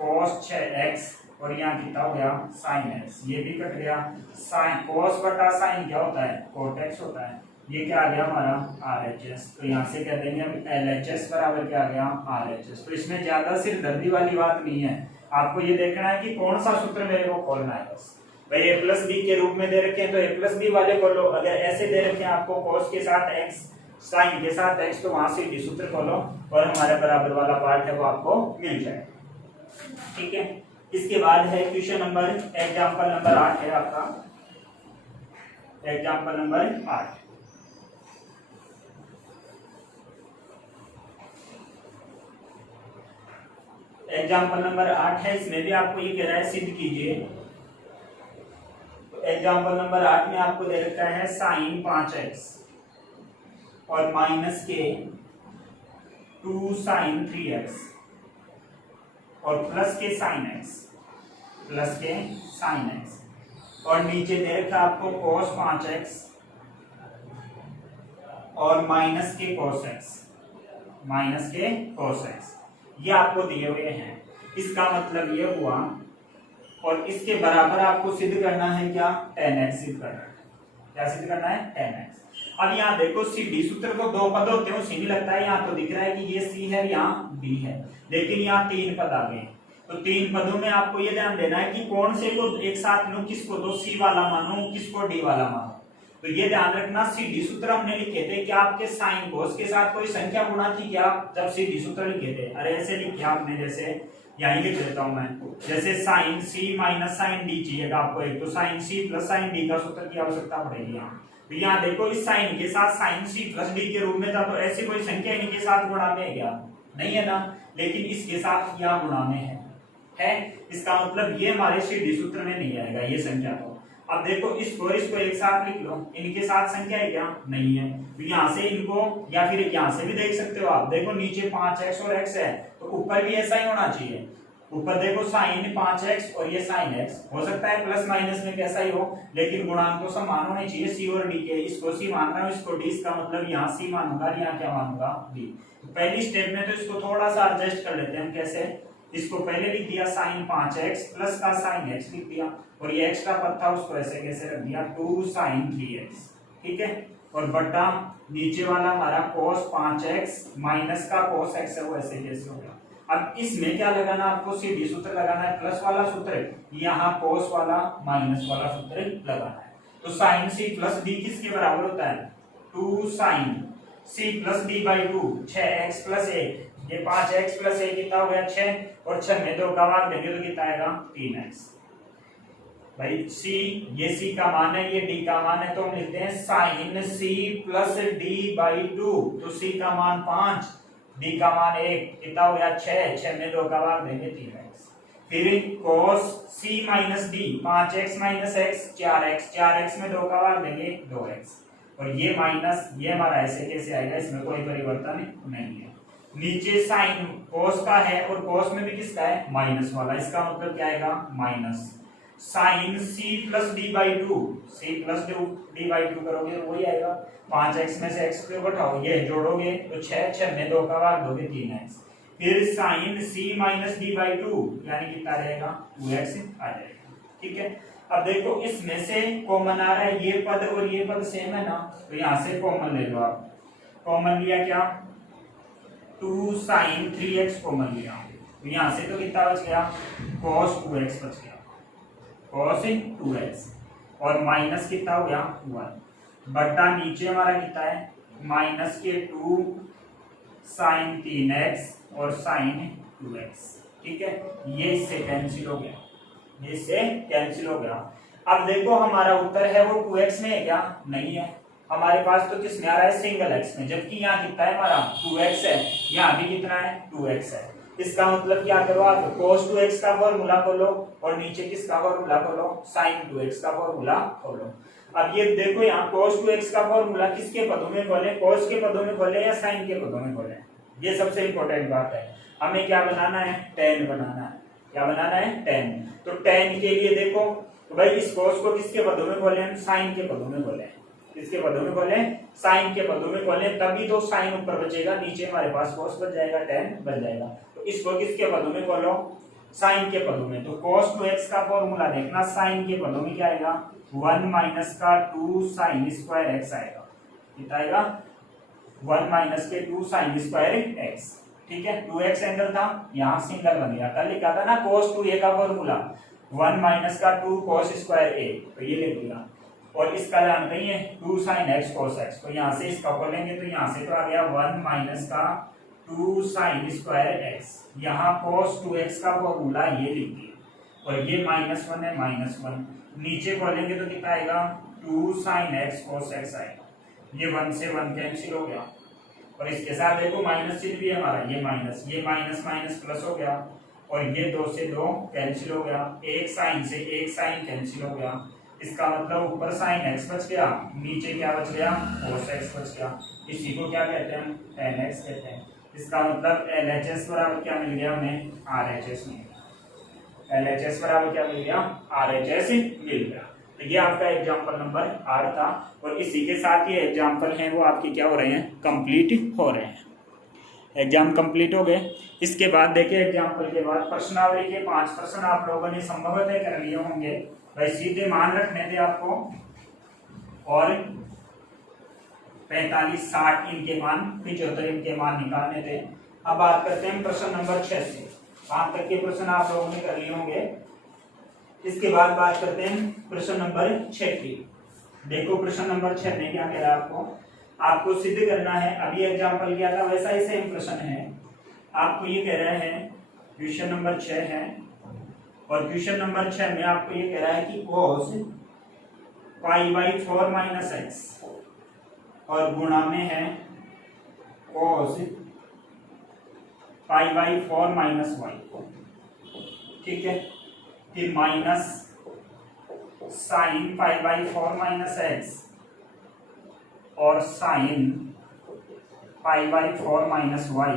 cos 6x, और यहाँ कितना हो गया sin x, ये भी कट गया। sin cos बटा sin क्या होता है cot x होता है, ये क्या आ गया हमारा RHS, तो यहाँ से कह देंगे हम LHS बराबर क्या आ गया RHS। तो इसमें ज्यादा सिरदर्दी वाली बात नहीं है, आपको ये देखना है कि कौन सा सूत्र मेरे को खोलना है बस। भाई a प्लस बी के रूप में दे रखे हैं तो a प्लस बी वाले खोलो, अगर ऐसे दे रखे हैं आपको cos के साथ x sin के साथ x, तो वहां से भी सूत्र खोलो और हमारे बराबर वाला पार्ट है वो आपको मिल जाए, ठीक है। इसके बाद है क्वेश्चन नंबर एग्जांपल नंबर 8 है आपका, एग्जांपल नंबर 8। एग्जाम्पल नंबर 8 है, इसमें भी आपको ये कह रहा है सिद्ध कीजिए। एग्जाम्पल नंबर 8 में आपको दे रखा है साइन 5x और माइनस के 2 साइन 3x और प्लस के साइन x, प्लस के साइन x, और नीचे दे रखा आपको cos 5x और माइनस के cos x, माइनस के cos x, ये आपको दिए हुए हैं। इसका मतलब ये हुआ, और इसके बराबर आपको सिद्ध करना है क्या 10x सिद्ध करना है। क्या सिद्ध करना है 10x। अब यहाँ देखो सीधी सूत्र को 2 पद होते हैं उसी नहीं लगता है, यहाँ तो दिख रहा है कि ये c है यहाँ b है, लेकिन यहाँ 3 पद आ गए, तो 3 पदों में आपको ये ध्यान देना है कि कौन से को एक साथ लूं, किसको तो c वाला मानूं, किसको d वाला मानूं। तो ये ध्यान रखना, सीधी सूत्र हमने लिखे थे कि आपके साइन कोस के साथ कोई संख्या गुणा थी क्या जब सीधी सूत्र लिखे थे, अरे ऐसे लिखे आपने, जैसे यहीं लिख देता हूं मैं, जैसे sine c minus sine d चाहिएगा आपको एक, तो sine c plus sine d का सूत्र की आवश्यकता पड़ेगी यहाँ। तो यहाँ देखो इस साइन के साथ साइन c प्लस डी के रूप में था, तो ऐसी कोई संख्या इनके साथ गुणा में है क्या, नहीं है ना, लेकिन इसके साथ यहाँ गुणा में है। इसका मतलब ये हमारे सीधी सूत्र में नहीं आएगा ये संख्या। तो अब देखो इसको एक साथ लिख लो, इनके साथ संख्या है क्या, नहीं है, तो यहाँ से इनको, या फिर यहाँ से भी देख सकते हो आप, देखो नीचे 5x और x है, तो ऊपर भी ऐसा ही होना चाहिए। ऊपर देखो साइन 5x और ये साइन x, हो सकता है प्लस माइनस में कैसा ही हो, लेकिन गुणांक तो समान होने चाहिए c और d के। इसको c मान रहा हूँ, इसको d, इसका मतलब यहाँ c मानूंगा, यहाँ क्या मानूंगा d। तो पहली स्टेप में तो इसको थोड़ा सा एडजस्ट कर लेते हैं हम, कैसे, इसको पहले लिख दिया साइन 5x प्लस का साइन x लिख दिया, और ये एक्स्ट्रा पद था उसको ऐसे कैसे रख दिया 2 साइन 3x, ठीक है, और बटा नीचे वाला हमारा cos 5x माइनस का cos x है वो ऐसे कैसे होगा। अब इसमें क्या लगाना, आपको सीधी सूत्र लगाना है, प्लस वाला सूत्र, यहाँ cos वाला माइनस वाला सूत्र लगाना है। तो साइन c प्लस d किसके बराबर होता है 2 sine c plus d by 2, 6x plus 1, ये 5x प्लस 1 कितना हो गया 6, और 6 में 2 का भाग देंगे तो कितना आएगा 3x। भाई c, ये c का मान है, ये d का मान है, तो हम लिखते हैं sine c plus d by 2, तो c का मान 5, d का मान 1, कितना हो गया 6, 6 में 2 का भाग देंगे 3x। फिर cos c minus d, 5x minus x 4x, 4x में 2 का भाग देंगे 2x, और ये माइनस ये हमारा ऐसे कैसे आएगा, इसमें कोई परिवर्तन नहीं है। नीचे साइन कॉस का है और कॉस में भी किसका है माइनस वाला, इसका मतलब क्या आएगा minus sine c plus d by two, c plus d by two करोगे तो वही आएगा 5x में से x को घटाओ, ये जोड़ोगे तो 6, 6 में 2 का भाग दोगे 3x, फिर sine c minus d by two यानी कितना रहेगा 2x आ जाएगा। ठीक है, अब देखो इसमें से कॉमन आ रहा है, ये पद और ये पद सेम है ना, तो यहाँ से कॉमन ले लो आप, कॉमन लिया क्या 2 साइन 3x कॉमन लिया, तो यहाँ से तो कितना बच गया cos 2x बच गया, cos 2x और माइनस कितना हो गया 1 बट्टा नीचे हमारा कितना है माइनस के 2 साइन 3x और साइन 2x। ठीक है, ये इससे कैंसिल हो गया, ये इससे कैंसिल हो गया। अब देखो हमारा उत्तर है वो 2x में है क्या, नहीं है, हमारे पास तो किस में आ रहा है सिंगल x में, जबकि यहाँ कितना है हमारा 2x है, यहाँ भी कितना है 2x है। इसका मतलब क्या करो आप cos 2x का फॉर्मूला खोलो और नीचे किसका फॉर्मूला खोलो sin 2x का फॉर्मूला खोलो। अब ये देखो यहाँ cos 2x का फॉर्मूला किसके पदों में खोले, cos के पदों में खोले या sin के पदों में खोले, ये सबसे इंपॉर्टेंट बात है। हमें क्या बनाना है tan बनाना है, क्या बनाना है tan। तो tan के लिए देखो तो भाई इस cos को किसके पदों में खोले हम sin के पदों में खोले, किसके पदों में खोले साइन के पदों में खोले, तभी तो साइन ऊपर बचेगा, नीचे हमारे पास cos बच जाएगा tan बच जाएगा। तो इसको किसके पदों में खोलो साइन के पदों में, तो cos 2x का फॉर्मूला देखना साइन के पदों में क्या आएगा 1 माइनस का 2 साइन स्क्वायर x आएगा, कितना आएगा 1 माइनस के 2 साइन स्क्वायर x। ठीक है, 2x एंगल था यहाँ सिंगल बन गया, कल लिखा था ना cos 2a का फॉर्मूला 1 माइनस का 2 cos स्क्वायर a, तो ये लिख दिया और इसका जानते ही है 2 साइन x cos x, तो यहाँ से इसका खोलेंगे तो यहाँ से तो आ गया 1 माइनस का 2 साइन स्क्वायर x, यहाँ cos 2x का फॉर्मूला ये लिख दिया और ये -1 है -1, नीचे खोलेंगे तो कितना आएगा 2 साइन x cos x आएगा, ये 1 से 1 कैंसिल हो गया और इसके साथ देखो माइनस चिन्ह भी है हमारा, ये माइनस माइनस प्लस हो गया और ये 2 से 2 कैंसिल हो गया, एक साइन से एक साइन कैंसिल हो गया, इसका मतलब ऊपर साइन x बच गया, नीचे क्या बच गया cos x बच गया, इसी को क्या कहते हैं tan x कहते हैं। इसका मतलब LHS बराबर क्या मिल गया हमें RHS मिल गया, LHS बराबर क्या मिल गया RHS मिल गया। तो ये आपका एग्जांपल नंबर 8 था और इसी के साथ ये एग्जांपल हैं वो आपके क्या हो रहे हैं कंप्लीट हो रहे हैं, एग्जाम कंप्लीट हो गए। इसके बाद देखिए एग्जांपल के बाद प्रश्नावली के 5 प्रश्न आप लोगों ने संभवतः कर लिए होंगे, भाई सीधे मान रखने थे आपको और 45, 60 इनके मान 75 इनके मान निकालने थे। अब बात करते हैं प्रश्न नंबर 6 से, 5 तक के प्रश्न आप लोगों ने कर लिए होंगे। इसके बाद बात करते हैं प्रश्न नंबर 6 की। देखो प्रश्न नंबर 6 में क्या कह रहा है आपको सिद्ध करना है, अभी एग्जाम्पल किया था वैसा ही सेम प्रश्न है, आपको ये कह रहा है क्वेश्चन नंबर 6 है और क्वेश्चन नंबर 6 में आपको ये कह रहा है कि cos π/4 माइनस x और गुणा में है cos π/4 माइनस y। ठीक है, फिर माइनस साइन π/4 माइनस x और साइन π/4 माइनस y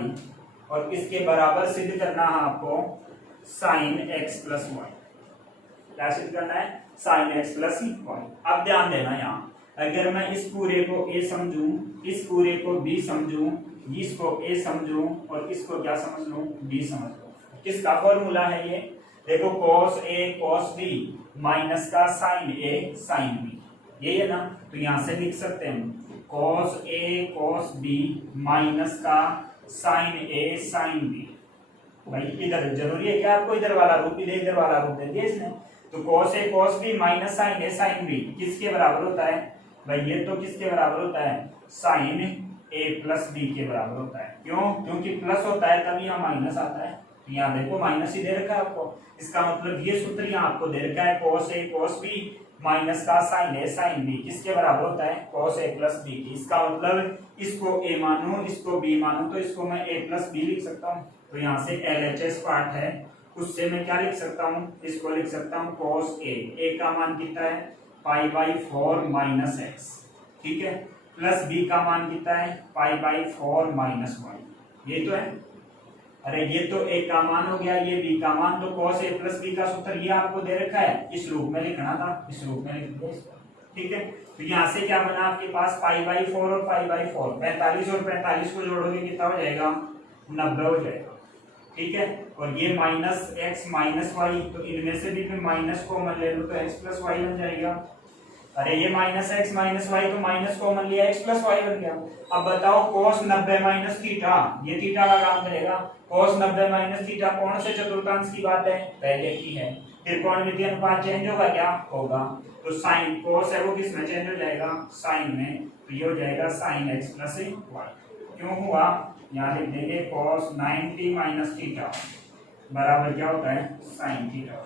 और इसके बराबर सिद्ध करना है आपको साइन x प्लस वाई। क्या सिद्ध करना है साइन x प्लस वाई। अब ध्यान देना यहाँ, अगर मैं इस पूरे को a समझूं, इस पूरे को b समझूं, इसको a समझूं और इसको क्या समझ लूं b समझ लूं, किसका फॉर्मूला है ये देखो cos a cos b minus का साइन a साइन b, ये है ना, तो यहाँ से लिख सकते हैं cos a cos b minus का साइन a साइन b। भाई इधर जरूरी है क्या आपको इधर वाला रूप भी दे, इधर वाला रूप दे दिया इसने, तो cos a cos b minus sine a sine b किसके बराबर होता है भाई, ये तो किसके बराबर होता है साइन a प्लस b के बराबर होता है। क्यों, क्योंकि प्लस होता है तभी यहाँ माइनस आता है, यहाँ देखो माइनस ही दे रखा है आपको, इसका मतलब ये सूत्र यहाँ आपको दे रखा है cos a cos b minus का साइन a साइन b किसके बराबर होता है cos a प्लस b की। इसका मतलब इसको a मानो इसको b मानो तो इसको मैं a प्लस b लिख सकता हूँ, तो यहाँ से LHS पार्ट है उससे मैं क्या लिख सकता हूँ, इसको लिख सकता हूँ cos a का मान कितना है π/4 माइनस x, ठीक है, प्लस b का मान कितना है π/4 माइनस y। ये तो है, अरे ये तो a का मान हो गया, ये b का मान, तो cos a प्लस b का सूत्र ये आपको दे रखा है, इस रूप में लिखना था, इस रूप में लिख दो इसको। ठीक है, तो यहाँ से क्या बना आपके पास पाई/4 और पाई/4, 45 और 45 को जोड़ोगे कितना हो जाएगा, 90 हो जाएगा। ठीक है, और ये माइनस एक्स माइनस वाई, तो इनमें से भी मैं माइनस कॉमन ले लूँ तो एक्स प्लस वाई बन जाएगा। अरे ये माइनस एक्स माइनस वाई, तो माइनस कॉमन लिया एक्स प्लस वाई बन गया। अब बताओ cos 90 माइनस थीटा, ये थीटा का काम करेगा, cos 90 माइनस थीटा कौन से चतुर्थांश की बात है, पहले की है। त्रिकोणमिति अनुपात चेंज होगा क्या, होगा, तो साइन cos है वो किस में चेंज हो जाएगा, साइन में, तो ये हो जाएगा साइन एक्स प्लस वाई। क्यों हुआ, यहाँ लिख देंगे cos 90 माइनस थीटा बराबर क्या होता है, साइन थीटा।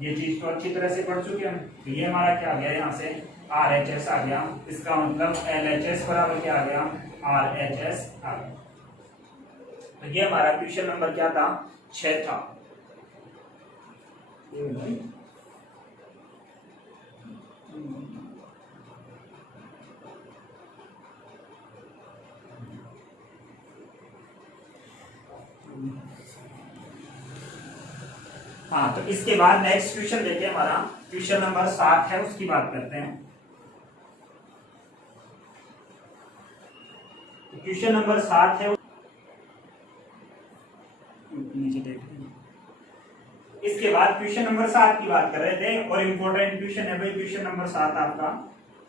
ये चीज तो अच्छी तरह से पढ़ चुके हैं। तो ये हमारा क्या आ गया, यहाँ से RHS आ गया, इसका मतलब LHS बराबर क्या आ गया, RHS आ गया। तो ये हमारा क्वेश्चन नंबर क्या था, 6 था। हाँ, तो इसके बाद नेक्स्ट क्वेश्चन देखिए, हमारा क्वेश्चन नंबर 7 है, उसकी बात करते हैं। क्वेश्चन नंबर 7 है, नीचे देख लीजिए। इसके बाद क्वेश्चन नंबर 7 की बात कर रहे थे, और इम्पोर्टेंट क्वेश्चन है भाई क्वेश्चन नंबर 7 आपका,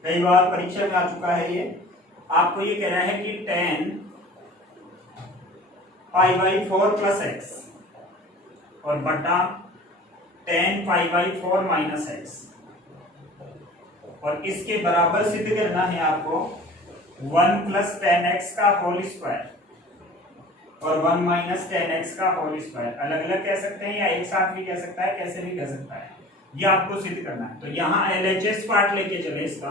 कई बार परीक्षा में आ चुका है ये। आपको ये कहना है कि tan पाई/4 प्लस एक्स और बटा tan पाई/4 माइनस एक्स, और इसके बराबर सिद्ध करना है आपको 1 प्लस टेन एक्स का होल स्क्वायर और 1 माइनस टेन एक्स का होल स्क्वायर। अलग अलग कह सकते हैं या एक साथ भी कह सकता है, कैसे भी कह सकता है, ये आपको सिद्ध करना है। तो यहाँ LHS पार्ट लेके चले इसका,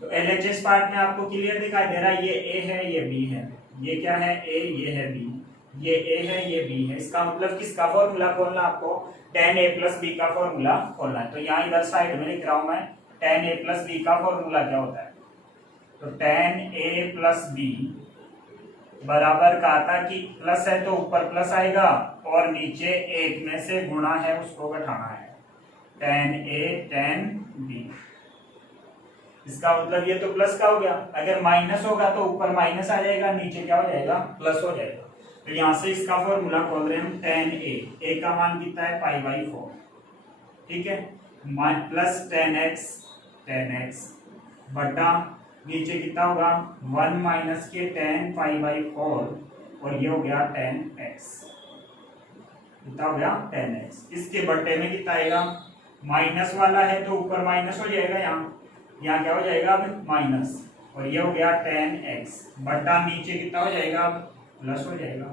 तो LHS पार्ट में आपको क्लियर दिखाई दे रहा है, ये A है, ये B है, ये क्या है A, ये है B, ये A है, ये B है। इसका मतलब किसका फॉर्मूला खोलना, आपको tan A प्लस B का फॉर्मूला खोलना है। तो यहाँ इधर साइड में लिख रहा हूं मैं, tan A प्लस B का फॉर्मूला क्या होता है, तो tan A प्लस B बराबर कहा था कि प्लस है तो ऊपर प्लस आएगा, और नीचे एक में से गुणा है उसको घटाना है, tan A tan B। इसका मतलब ये तो प्लस का हो गया, अगर माइनस होगा तो ऊपर माइनस आ जाएगा, नीचे क्या हो जाएगा, प्लस हो जाएगा। तो यहाँ से इसका फॉर्मूला खोल रहे हैं हम, tan A का मान कितना है पाई/4, ठीक है, प्लस tan x बटा नीचे कितना होगा 1 माइनस के tan पाई/4, और ये हो गया tan x, कितना हो गया tan x। इसके बट्टे में कितना आएगा, माइनस वाला है तो ऊपर माइनस हो जाएगा, यहाँ क्या हो जाएगा अब माइनस, और ये हो गया tan x बटा नीचे कितना हो जाएगा प्लस हो जाएगा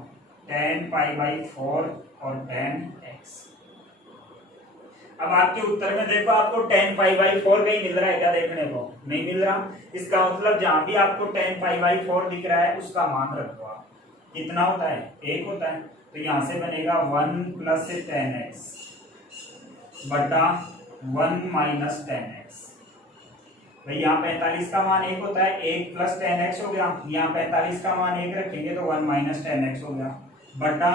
tan पाई/4 और tan x। अब आपके उत्तर में देखो, आपको tan पाई/4 नहीं मिल रहा है क्या, देखने को नहीं मिल रहा। इसका मतलब जहां भी आपको tan पाई/4 दिख रहा है उसका मान रखो आप, कितना होता है 1 होता है। तो यहां से बनेगा 1 प्लस tan x बटा 1 माइनस tan x। भाई यहाँ 45 का मान 1 होता है, 1 प्लस tan x हो गया, यहाँ 45 का मान 1 रखेंगे तो 1 माइनस tan x हो गया, बटा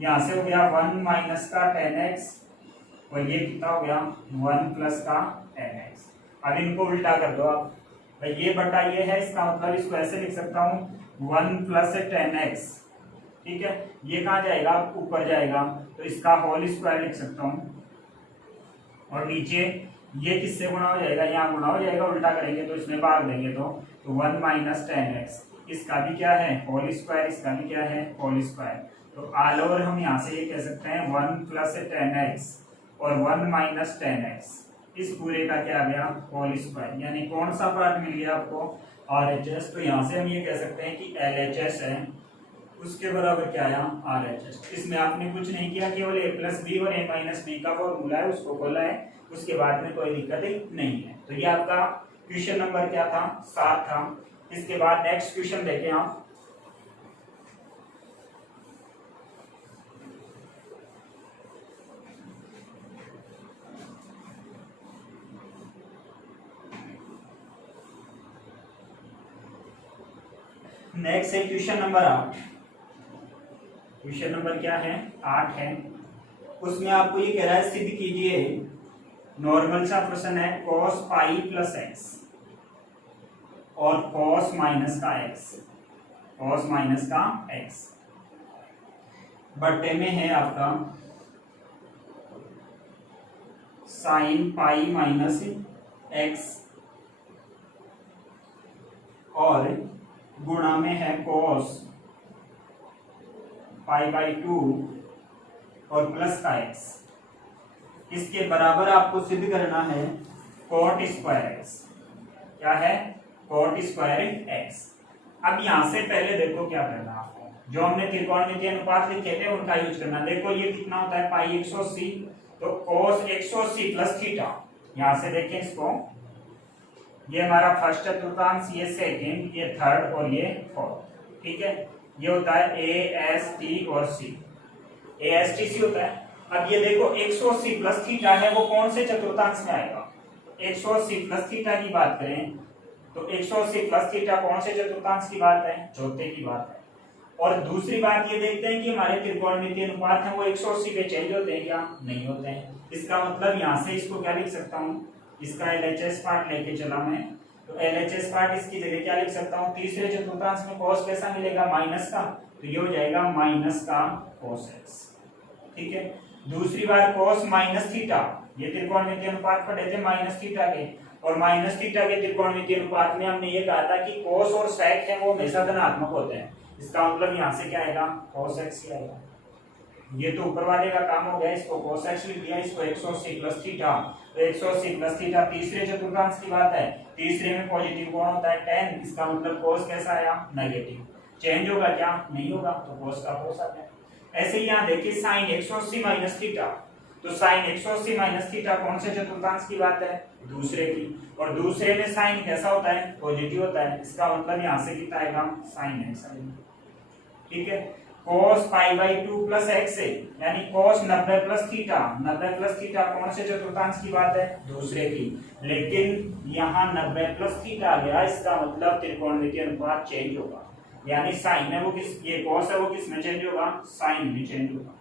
यहाँ से हो गया 1 माइनस का tan x, और ये कितना हो गया 1 प्लस का tan x। अब इनको उल्टा कर दो आप, भाई ये बटा ये है, इसका मतलब इसको ऐसे लिख सकता हूँ 1 प्लस tan x, ठीक है, ये कहाँ जाएगा ऊपर जाएगा, तो इसका होल स्क्वायर लिख सकता हूँ, और नीचे ये किससे गुणा हो जाएगा, यहाँ गुणा हो जाएगा, उल्टा करेंगे तो इसमें भाग देंगे तो 1 माइनस tan x, इसका भी क्या है होल स्क्वायर, इसका भी क्या है होल स्क्वायर। तो ऑल ओवर हम यहाँ से ये कह सकते हैं 1 प्लस tan x और 1 माइनस tan x, इस पूरे का क्या आ गया होल स्क्वायर, यानी कौन सा पार्ट मिल गया आपको RHS। तो यहाँ से हम ये कह सकते हैं कि LHS है, उसके बराबर क्या आया RHS। इसमें आपने कुछ नहीं किया, केवल A प्लस बी और A माइनस बी का फॉर्मूला है उसको खोला है, उसके बाद में कोई दिक्कत नहीं है। तो ये आपका क्वेश्चन नंबर क्या था 7 था। इसके बाद नेक्स्ट क्वेश्चन देखें आप, नेक्स्ट है क्वेश्चन नंबर 8। क्वेश्चन नंबर क्या है 8 है। उसमें आपको ये कह रहा है सिद्ध कीजिए, नॉर्मल सा प्रश्न है, cos पाई प्लस एक्स और cos माइनस का एक्स, cos माइनस का एक्स बट्टे में है आपका साइन पाई माइनस एक्स और गुणा में है cos पाई बाई 2 और प्लस का एक्स। इसके बराबर आपको सिद्ध करना है cot स्क्वायर एक्स। क्या है? cot square x. अब यहां से पहले देखो क्या करना है आपको, जो हमने त्रिकोणमितीय अनुपात लिखे थे उनका यूज करना। देखो ये कितना होता है पाई 180, तो cos 180 प्लस थीटा। यहां से देखें इसको, ये हमारा फर्स्ट चतुर्थांश, ये सेकंड, ये थर्ड और ये फोर्थ। ठीक है, ये होता है ए एस टी और सी, ए एस टी सी होता है। अब ये देखो 180 प्लस थीटा है, वो कौन से चतुर्थांश में आएगा? 180 प्लस थीटा की बात करें तो 180 प्लस थीटा कौन से चतुर्थांश की बात है? चौथे की बात है। और दूसरी बात ये देखते हैं कि हमारे त्रिकोणमितीय अनुपात है वो 180 पे चेंज होते हैं क्या? नहीं होते हैं। इसका मतलब यहाँ से इसको क्या लिख सकता हूँ, इसका एलएचएस पार्ट लेके चला मैं, तो एलएचएस पार्ट इसकी जगह क्या लिख सकता हूँ? तीसरे चतुर्थांश में cos कैसा मिलेगा? माइनस का, तो ये हो जाएगा माइनस का cos x। ठीक है, दूसरी बार cos माइनस थीटा, ये त्रिकोणमितीय अनुपात पढ़े थे माइनस थीटा के, और माइनस थीटा के त्रिकोणमितीय अनुपात में हमने ये कहा था कि cos और sec है वो हमेशा धनात्मक होते हैं। इसका मतलब यहाँ से क्या आएगा? cos x ही आएगा। ये तो ऊपर वाले का काम हो गया, इसको cos x लिख दिया, इसको 180 प्लस थीटा, तो 180 प्लस थीटा तीसरे चतुर्थांश की बात है, तीसरे में पॉजिटिव कौन होता है? tan। इसका मतलब cos कैसा आया? नेगेटिव। चेंज होगा क्या? नहीं होगा, तो cos का cos आ गया। ऐसे ही यहाँ देखिए sin 180 माइनस थीटा, तो sin 180 माइनस थीटा कौन से चतुर्थांश की बात है? दूसरे की, और दूसरे में sin कैसा होता है? पॉजिटिव होता है। इसका मतलब यहाँ से कितना आएगा? sin x आएगा। ठीक है, cos pi by 2 plus x है, यानी cos 90 plus theta, 90 plus theta कौन से चतुर्थांश की बात है? दूसरे की, लेकिन यहाँ 90 प्लस थीटा आ गया, इसका मतलब त्रिकोणमितीय अनुपात चेंज होगा, यानी साइन है वो किस, ये cos है वो किस में चेंज होगा? साइन में चेंज होगा।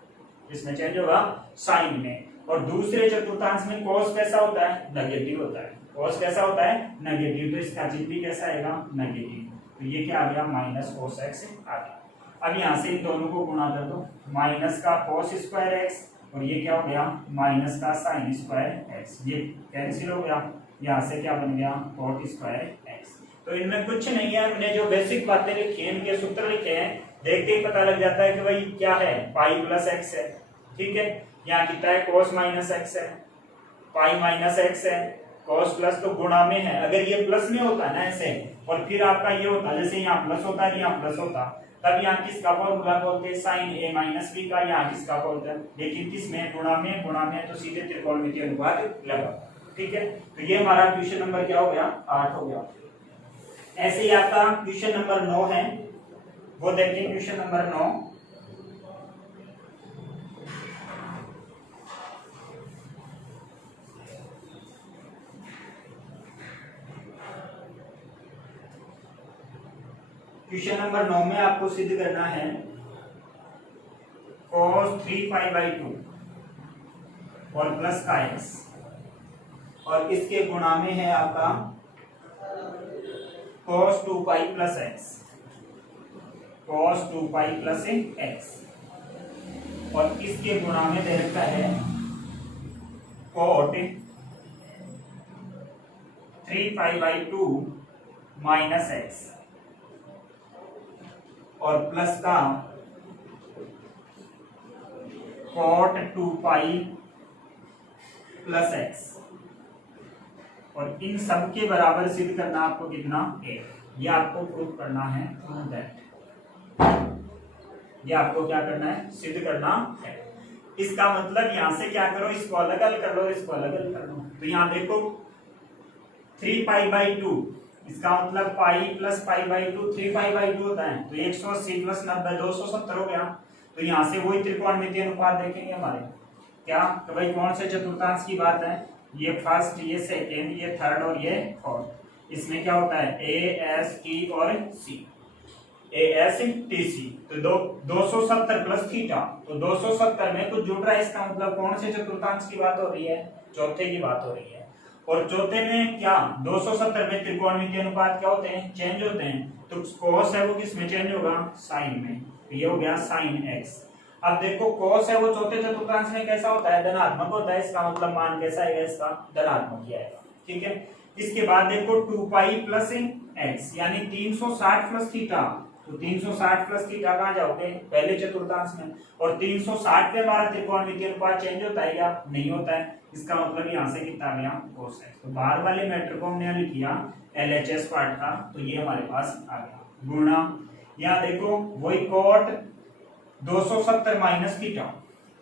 किसमें चेंज होगा? साइन में। और दूसरे चतुर्थांश में cos कैसा होता है? नेगेटिव होता है। cos कैसा होता है? नेगेटिव, तो इसका चिन्ह भी कैसा आएगा? नेगेटिव। तो ये क्या आ गया? माइनस cos x आ गया। अब यहाँ से इन दोनों को गुणा कर दो, माइनस का cos स्क्वायर एक्स और ये क्या हो गया? माइनस का साइन स्क्वायर एक्स, ये कैंसिल हो गया। यहाँ से क्या बन गया? cot square x. तो इनमें कुछ नहीं है, हमने जो बेसिक बातें लिखी हैं, इनके सूत्र लिखे हैं, देखते ही पता लग जाता है कि भाई क्या है? पाई प्लस एक्स है। ठीक है, यहाँ कितना है? cos माइनस एक्स है, पाई माइनस एक्स है, cos प्लस तो गुणा में है। अगर ये प्लस में होता ना ऐसे, और फिर आपका ये होता, जैसे यहाँ प्लस होता है, यहाँ प्लस होता, तब यहाँ किसका फॉर्मूला बोलते हैं? साइन ए माइनस बी का। यहाँ किसका बोलते हैं? लेकिन किसमें? गुणा में, गुणा में, तो सीधे त्रिकोणमितीय अनुपात लगा। ठीक है, तो ये हमारा क्वेश्चन नंबर क्या हो गया? 8 हो गया। ऐसे ही आपका क्वेश्चन नंबर 9 है, वो देखिए क्वेश्चन नंबर 9। क्वेश्चन नंबर 9 में आपको सिद्ध करना है cos 3 पाई बाई 2 और प्लस का x, और इसके गुणा में है आपका cos 2 pi plus x, cos 2 pi plus x, और इसके गुणा में दे रखा है cot 3 pi by 2 minus x और प्लस का cot 2 पाई प्लस x, और इन सब के बराबर सिद्ध करना आपको कितना? 8। ये आपको प्रूफ करना है, प्रूव दैट। ये आपको क्या करना है? सिद्ध करना है। इसका मतलब यहां से क्या करो? इसको अलग अलग कर लो, इसको अलग अलग कर लो। तो यहां देखो 3 पाई बाई 2, इसका मतलब pi plus pi by 2, 3 pi by 2 होता है, तो 180 प्लस 90 270 हो गया। तो यहाँ से वही त्रिकोणमितीय अनुपात देखेंगे हमारे क्या, तो भाई कौन से चतुर्थांश की बात है? ये फर्स्ट, ये सेकेंड, ये थर्ड और ये फोर्थ। इसमें क्या होता है? ए एस टी और सी। ASTC। तो 270 प्लस थीटा, तो 270 में कुछ जुड़ रहा है, इसका मतलब कौन से चतुर्थांश की बात हो रही है? चौथे की बात हो रही है। और चौथे में क्या 270 में त्रिकोणमितीय अनुपात क्या होते हैं? चेंज होते हैं। तो cos है वो किस में चेंज होगा? साइन में। तो ये हो गया sin x। अब देखो cos है वो चौथे चतुर्थांश में कैसा होता है? धनात्मक होता है। इसका मतलब मान कैसा आएगा? इसका धनात्मक ही आएगा। ठीक है। इसके बाद देखो 2 पाई प्लस x यानी 360 प्लस थीटा। तो 360 प्लस थीटा कहाँ जाओगे? पहले चतुर्थांश में। और 360 पे हमारा त्रिकोणमितीय अनुपात चेंज होता है क्या? नहीं होता है। इसका मतलब यहाँ से कितना आ गया? cos x। तो बाहर वाले मैटर को हमने लिख किया LHS पार्ट का, तो ये हमारे पास आ गया गुणा। यहाँ देखो वही cot 270 minus theta,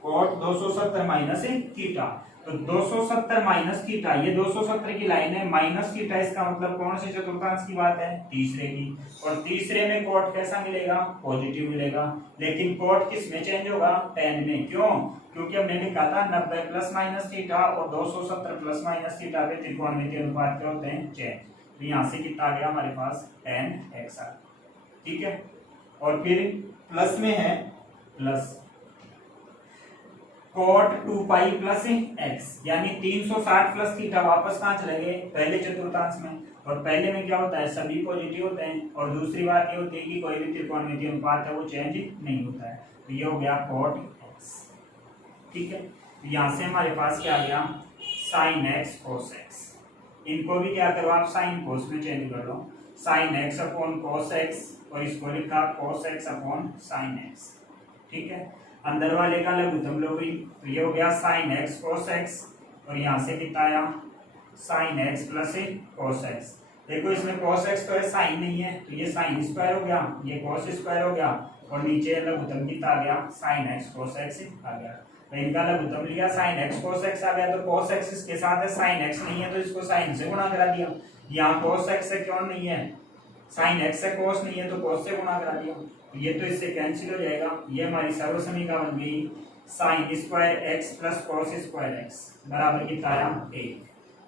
cot 270 minus theta. तो 270 माइनस थीटा, ये 270 की लाइन है, माइनस थीटा, इसका मतलब कौन से चतुर्थांश की बात है? तीसरे की। और तीसरे में cot कैसा मिलेगा? पॉजिटिव मिलेगा। लेकिन cot किस में चेंज होगा? tan में। क्यों? क्योंकि हमने लिखा था 90 प्लस माइनस थीटा और 270 प्लस माइनस थीटा पे त्रिकोणमितीय अनुपात क्या होते हैं? चेंज। तो यहाँ से कितना आ गया हमारे पास? tan x आ गया। ठीक है। और फिर प्लस में है plus cot 2 pi plus x यानी 360 प्लस थीटा वापस कहाँ चले गए? पहले चतुर्थांश में। और पहले में क्या होता है? सभी पॉजिटिव होते हैं। और दूसरी बात ये होती है कि कोई भी त्रिकोणमितीय अनुपात है वो चेंज नहीं होता है। तो ये हो गया cot x। ठीक है। तो यहाँ से हमारे पास क्या आ गया? sin x cos x। इनको भी क्या करो आप? sin cos में चेंज कर लो। sin x upon cos x और इसको लिखा cos x upon sin x। ठीक है। अंदर वाले का लघुत्तम लो भी, तो ये हो गया sin x cos x और यहाँ से कितना आया? sin x plus cos x। देखो इसमें cos x तो है, sin नहीं है, तो ये sin स्क्वायर हो गया, ये cos स्क्वायर हो गया और नीचे लघुत्तम कितना आ गया? sin x cos x आ गया। तो इनका लघुत्तम लिया, sin x cos x आ गया। तो cos x इसके साथ है, sin x नहीं है, तो इसको sin से गुणा करा दिया। यहाँ cos x है, क्यों नहीं है? sin x है, cos नहीं है, तो cos से गुणा करा दिया। ये तो इससे कैंसिल हो जाएगा। ये हमारी सर्वसमीका बन गई sin square x plus cos square x बराबर कितना आया? 1।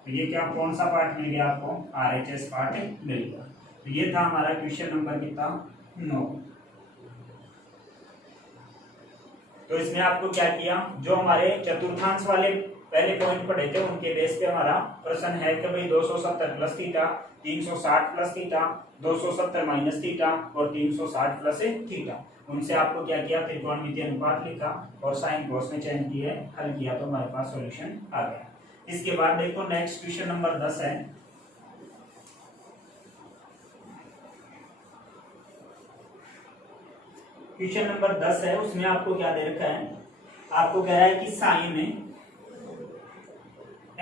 तो ये क्या कौन सा पार्ट मिल गया आपको? RHS पार्ट मिल गया। तो ये था हमारा क्वेश्चन नंबर कितना? 9। तो इसमें आपको क्या किया? जो हमारे चतुर्थांश वाले पहले पॉइंट पढ़े थे उनके बेस पे हमारा प्रश्न है कि भाई 270 plus theta, 360 plus theta, 270 minus theta और 360 प्लस थीटा। उनसे आपको क्या किया? त्रिकोणमितीय अनुपात लिखा और साइन कॉस में चेंज किए, हल किया, तो हमारे पास सॉल्यूशन आ गया। इसके बाद देखो नेक्स्ट क्वेश्चन नंबर 10 है। क्वेश्चन नंबर 10 है, उसमें आपको क्या दे रखा है? आपको कह रहा है कि साइन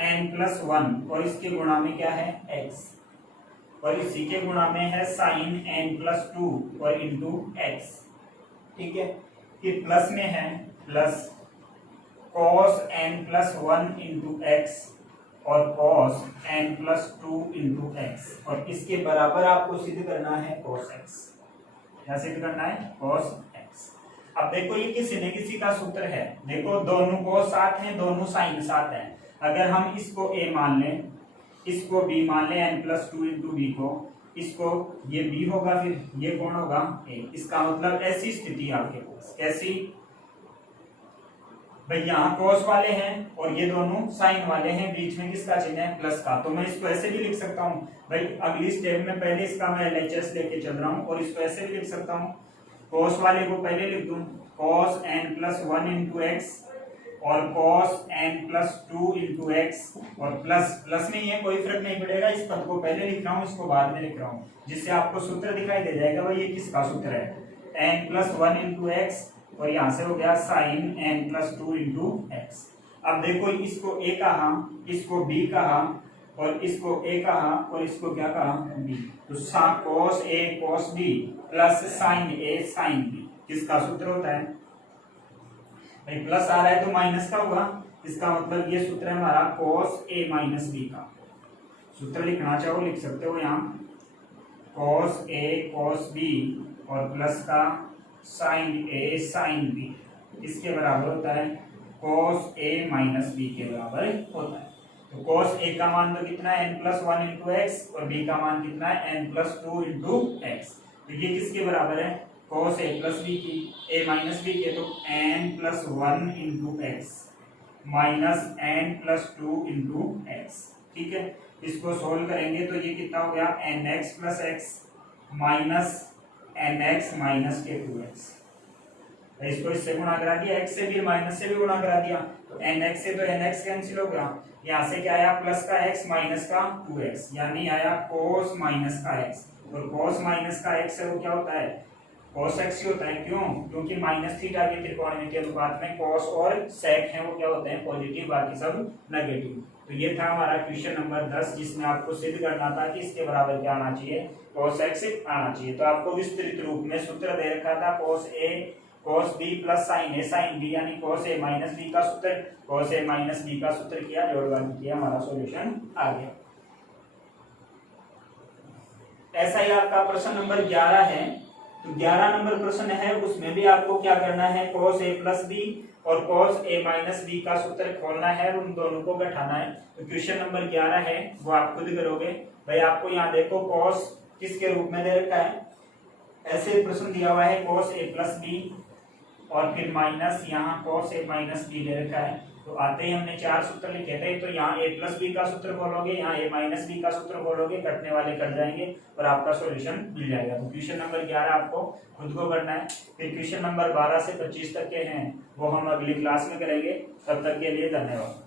n+1 और इसके गुणा में क्या है? x और इसी के गुणा में है sin n+2 और इंटू x। ठीक है। फिर प्लस में है plus cos n+1 into x और cos n+2 इंटू x और इसके बराबर आपको सिद्ध करना है cos x। क्या सिद्ध करना है? cos x। अब देखो ये किसी न किसी का सूत्र है। देखो दोनों cos साथ हैं, दोनों sin साथ हैं। अगर हम इसको a मान लें, इसको b मान लें, n+2 इंटू b को, इसको ये b होगा, फिर ये कौन होगा? a। इसका मतलब ऐसी स्थिति आपके पास कैसी? भाई यहाँ cos वाले हैं और ये दोनों sin वाले हैं, बीच में किसका चिन्ह है? प्लस का। तो मैं इसको ऐसे भी लिख सकता हूँ भाई, अगली स्टेप में पहले इसका मैं LHS लेके चल रहा हूँ और इसको ऐसे भी लिख सकता हूँ, cos वाले को पहले लिख दूं cos n+1 इंटू एक्स और cos n+2 इंटू एक्स और प्लस में ये कोई फर्क नहीं पड़ेगा, इस पद को पहले लिख रहा हूँ, इसको बाद में लिख रहा हूँ, जिससे आपको सूत्र दिखाई दे जाएगा भाई ये किसका सूत्र है? n+1 इंटू एक्स और यहाँ से हो गया sin n+2 इंटू एक्स। अब देखो इसको a कहा, इसको b कहा और इसको a कहा और इसको क्या कहा? b। तो cos a cos b plus sin a sin b किसका सूत्र होता है? भाई प्लस आ रहा है तो माइनस का होगा, इसका मतलब ये सूत्र है हमारा cos a माइनस b का। सूत्र लिखना चाहो लिख सकते हो यहाँ, cos a cos b और प्लस का sin a sin b इसके बराबर होता है cos a माइनस b के बराबर होता है। तो cos a का मान तो कितना है? n+1 इंटू एक्स और b का मान कितना है? n+2 into x. तो ये किसके बराबर है, cos a प्लस बी की, a माइनस बी के, तो n plus 1 into x minus n plus 2 into x. ठीक है, इसको सोल्व करेंगे तो ये कितना हो गया, nx plus x minus nx minus के 2x। इसको इससे गुणा करा दिया, x से भी माइनस से भी गुणा करा दिया, तो nx से तो nx कैंसिल हो गया, यहाँ से क्या आया, प्लस का x माइनस का 2x, यानी आया cos माइनस का x। और cos माइनस का x है वो क्या होता है, cos x ही होता है। क्यों, क्योंकि माइनस थीटा के त्रिकोणमितीय अनुपात में cos और sec है वो क्या होते हैं, पॉजिटिव, बाकी सब नेगेटिव। तो ये था हमारा क्वेश्चन नंबर 10, जिसमें आपको सिद्ध करना था कि इसके बराबर क्या आना चाहिए, cos x आना चाहिए। तो आपको विस्तृत रूप में सूत्र दे रखा था cos b plus sin a sin b, यानी cos a माइनस b का सूत्र, cos a माइनस b का सूत्र किया, जोड़भागी किया, हमारा सॉल्यूशन आ गया। ऐसा ही आपका प्रश्न नंबर 11 है। तो 11 नंबर प्रश्न है, उसमें भी आपको क्या करना है, cos a प्लस b और cos a माइनस b का सूत्र खोलना है और उन दोनों को घटाना है। तो क्वेश्चन नंबर 11 है वो आप खुद करोगे। भाई आपको यहाँ देखो cos किसके रूप में दे रखा है, ऐसे प्रश्न दिया हुआ है cos a प्लस b और फिर माइनस यहाँ cos a माइनस b दे रखा है। तो आते ही हमने 4 सूत्र लिखे थे, तो यहाँ a प्लस बी का सूत्र खोलोगे, यहाँ a माइनस बी का सूत्र खोलोगे, कटने वाले कट जाएंगे और आपका सॉल्यूशन मिल जाएगा। तो क्वेश्चन नंबर 11 आपको खुद को करना है। फिर क्वेश्चन नंबर 12 से 25 तक के हैं वो हम अगली क्लास में करेंगे। तब तक के लिए धन्यवाद।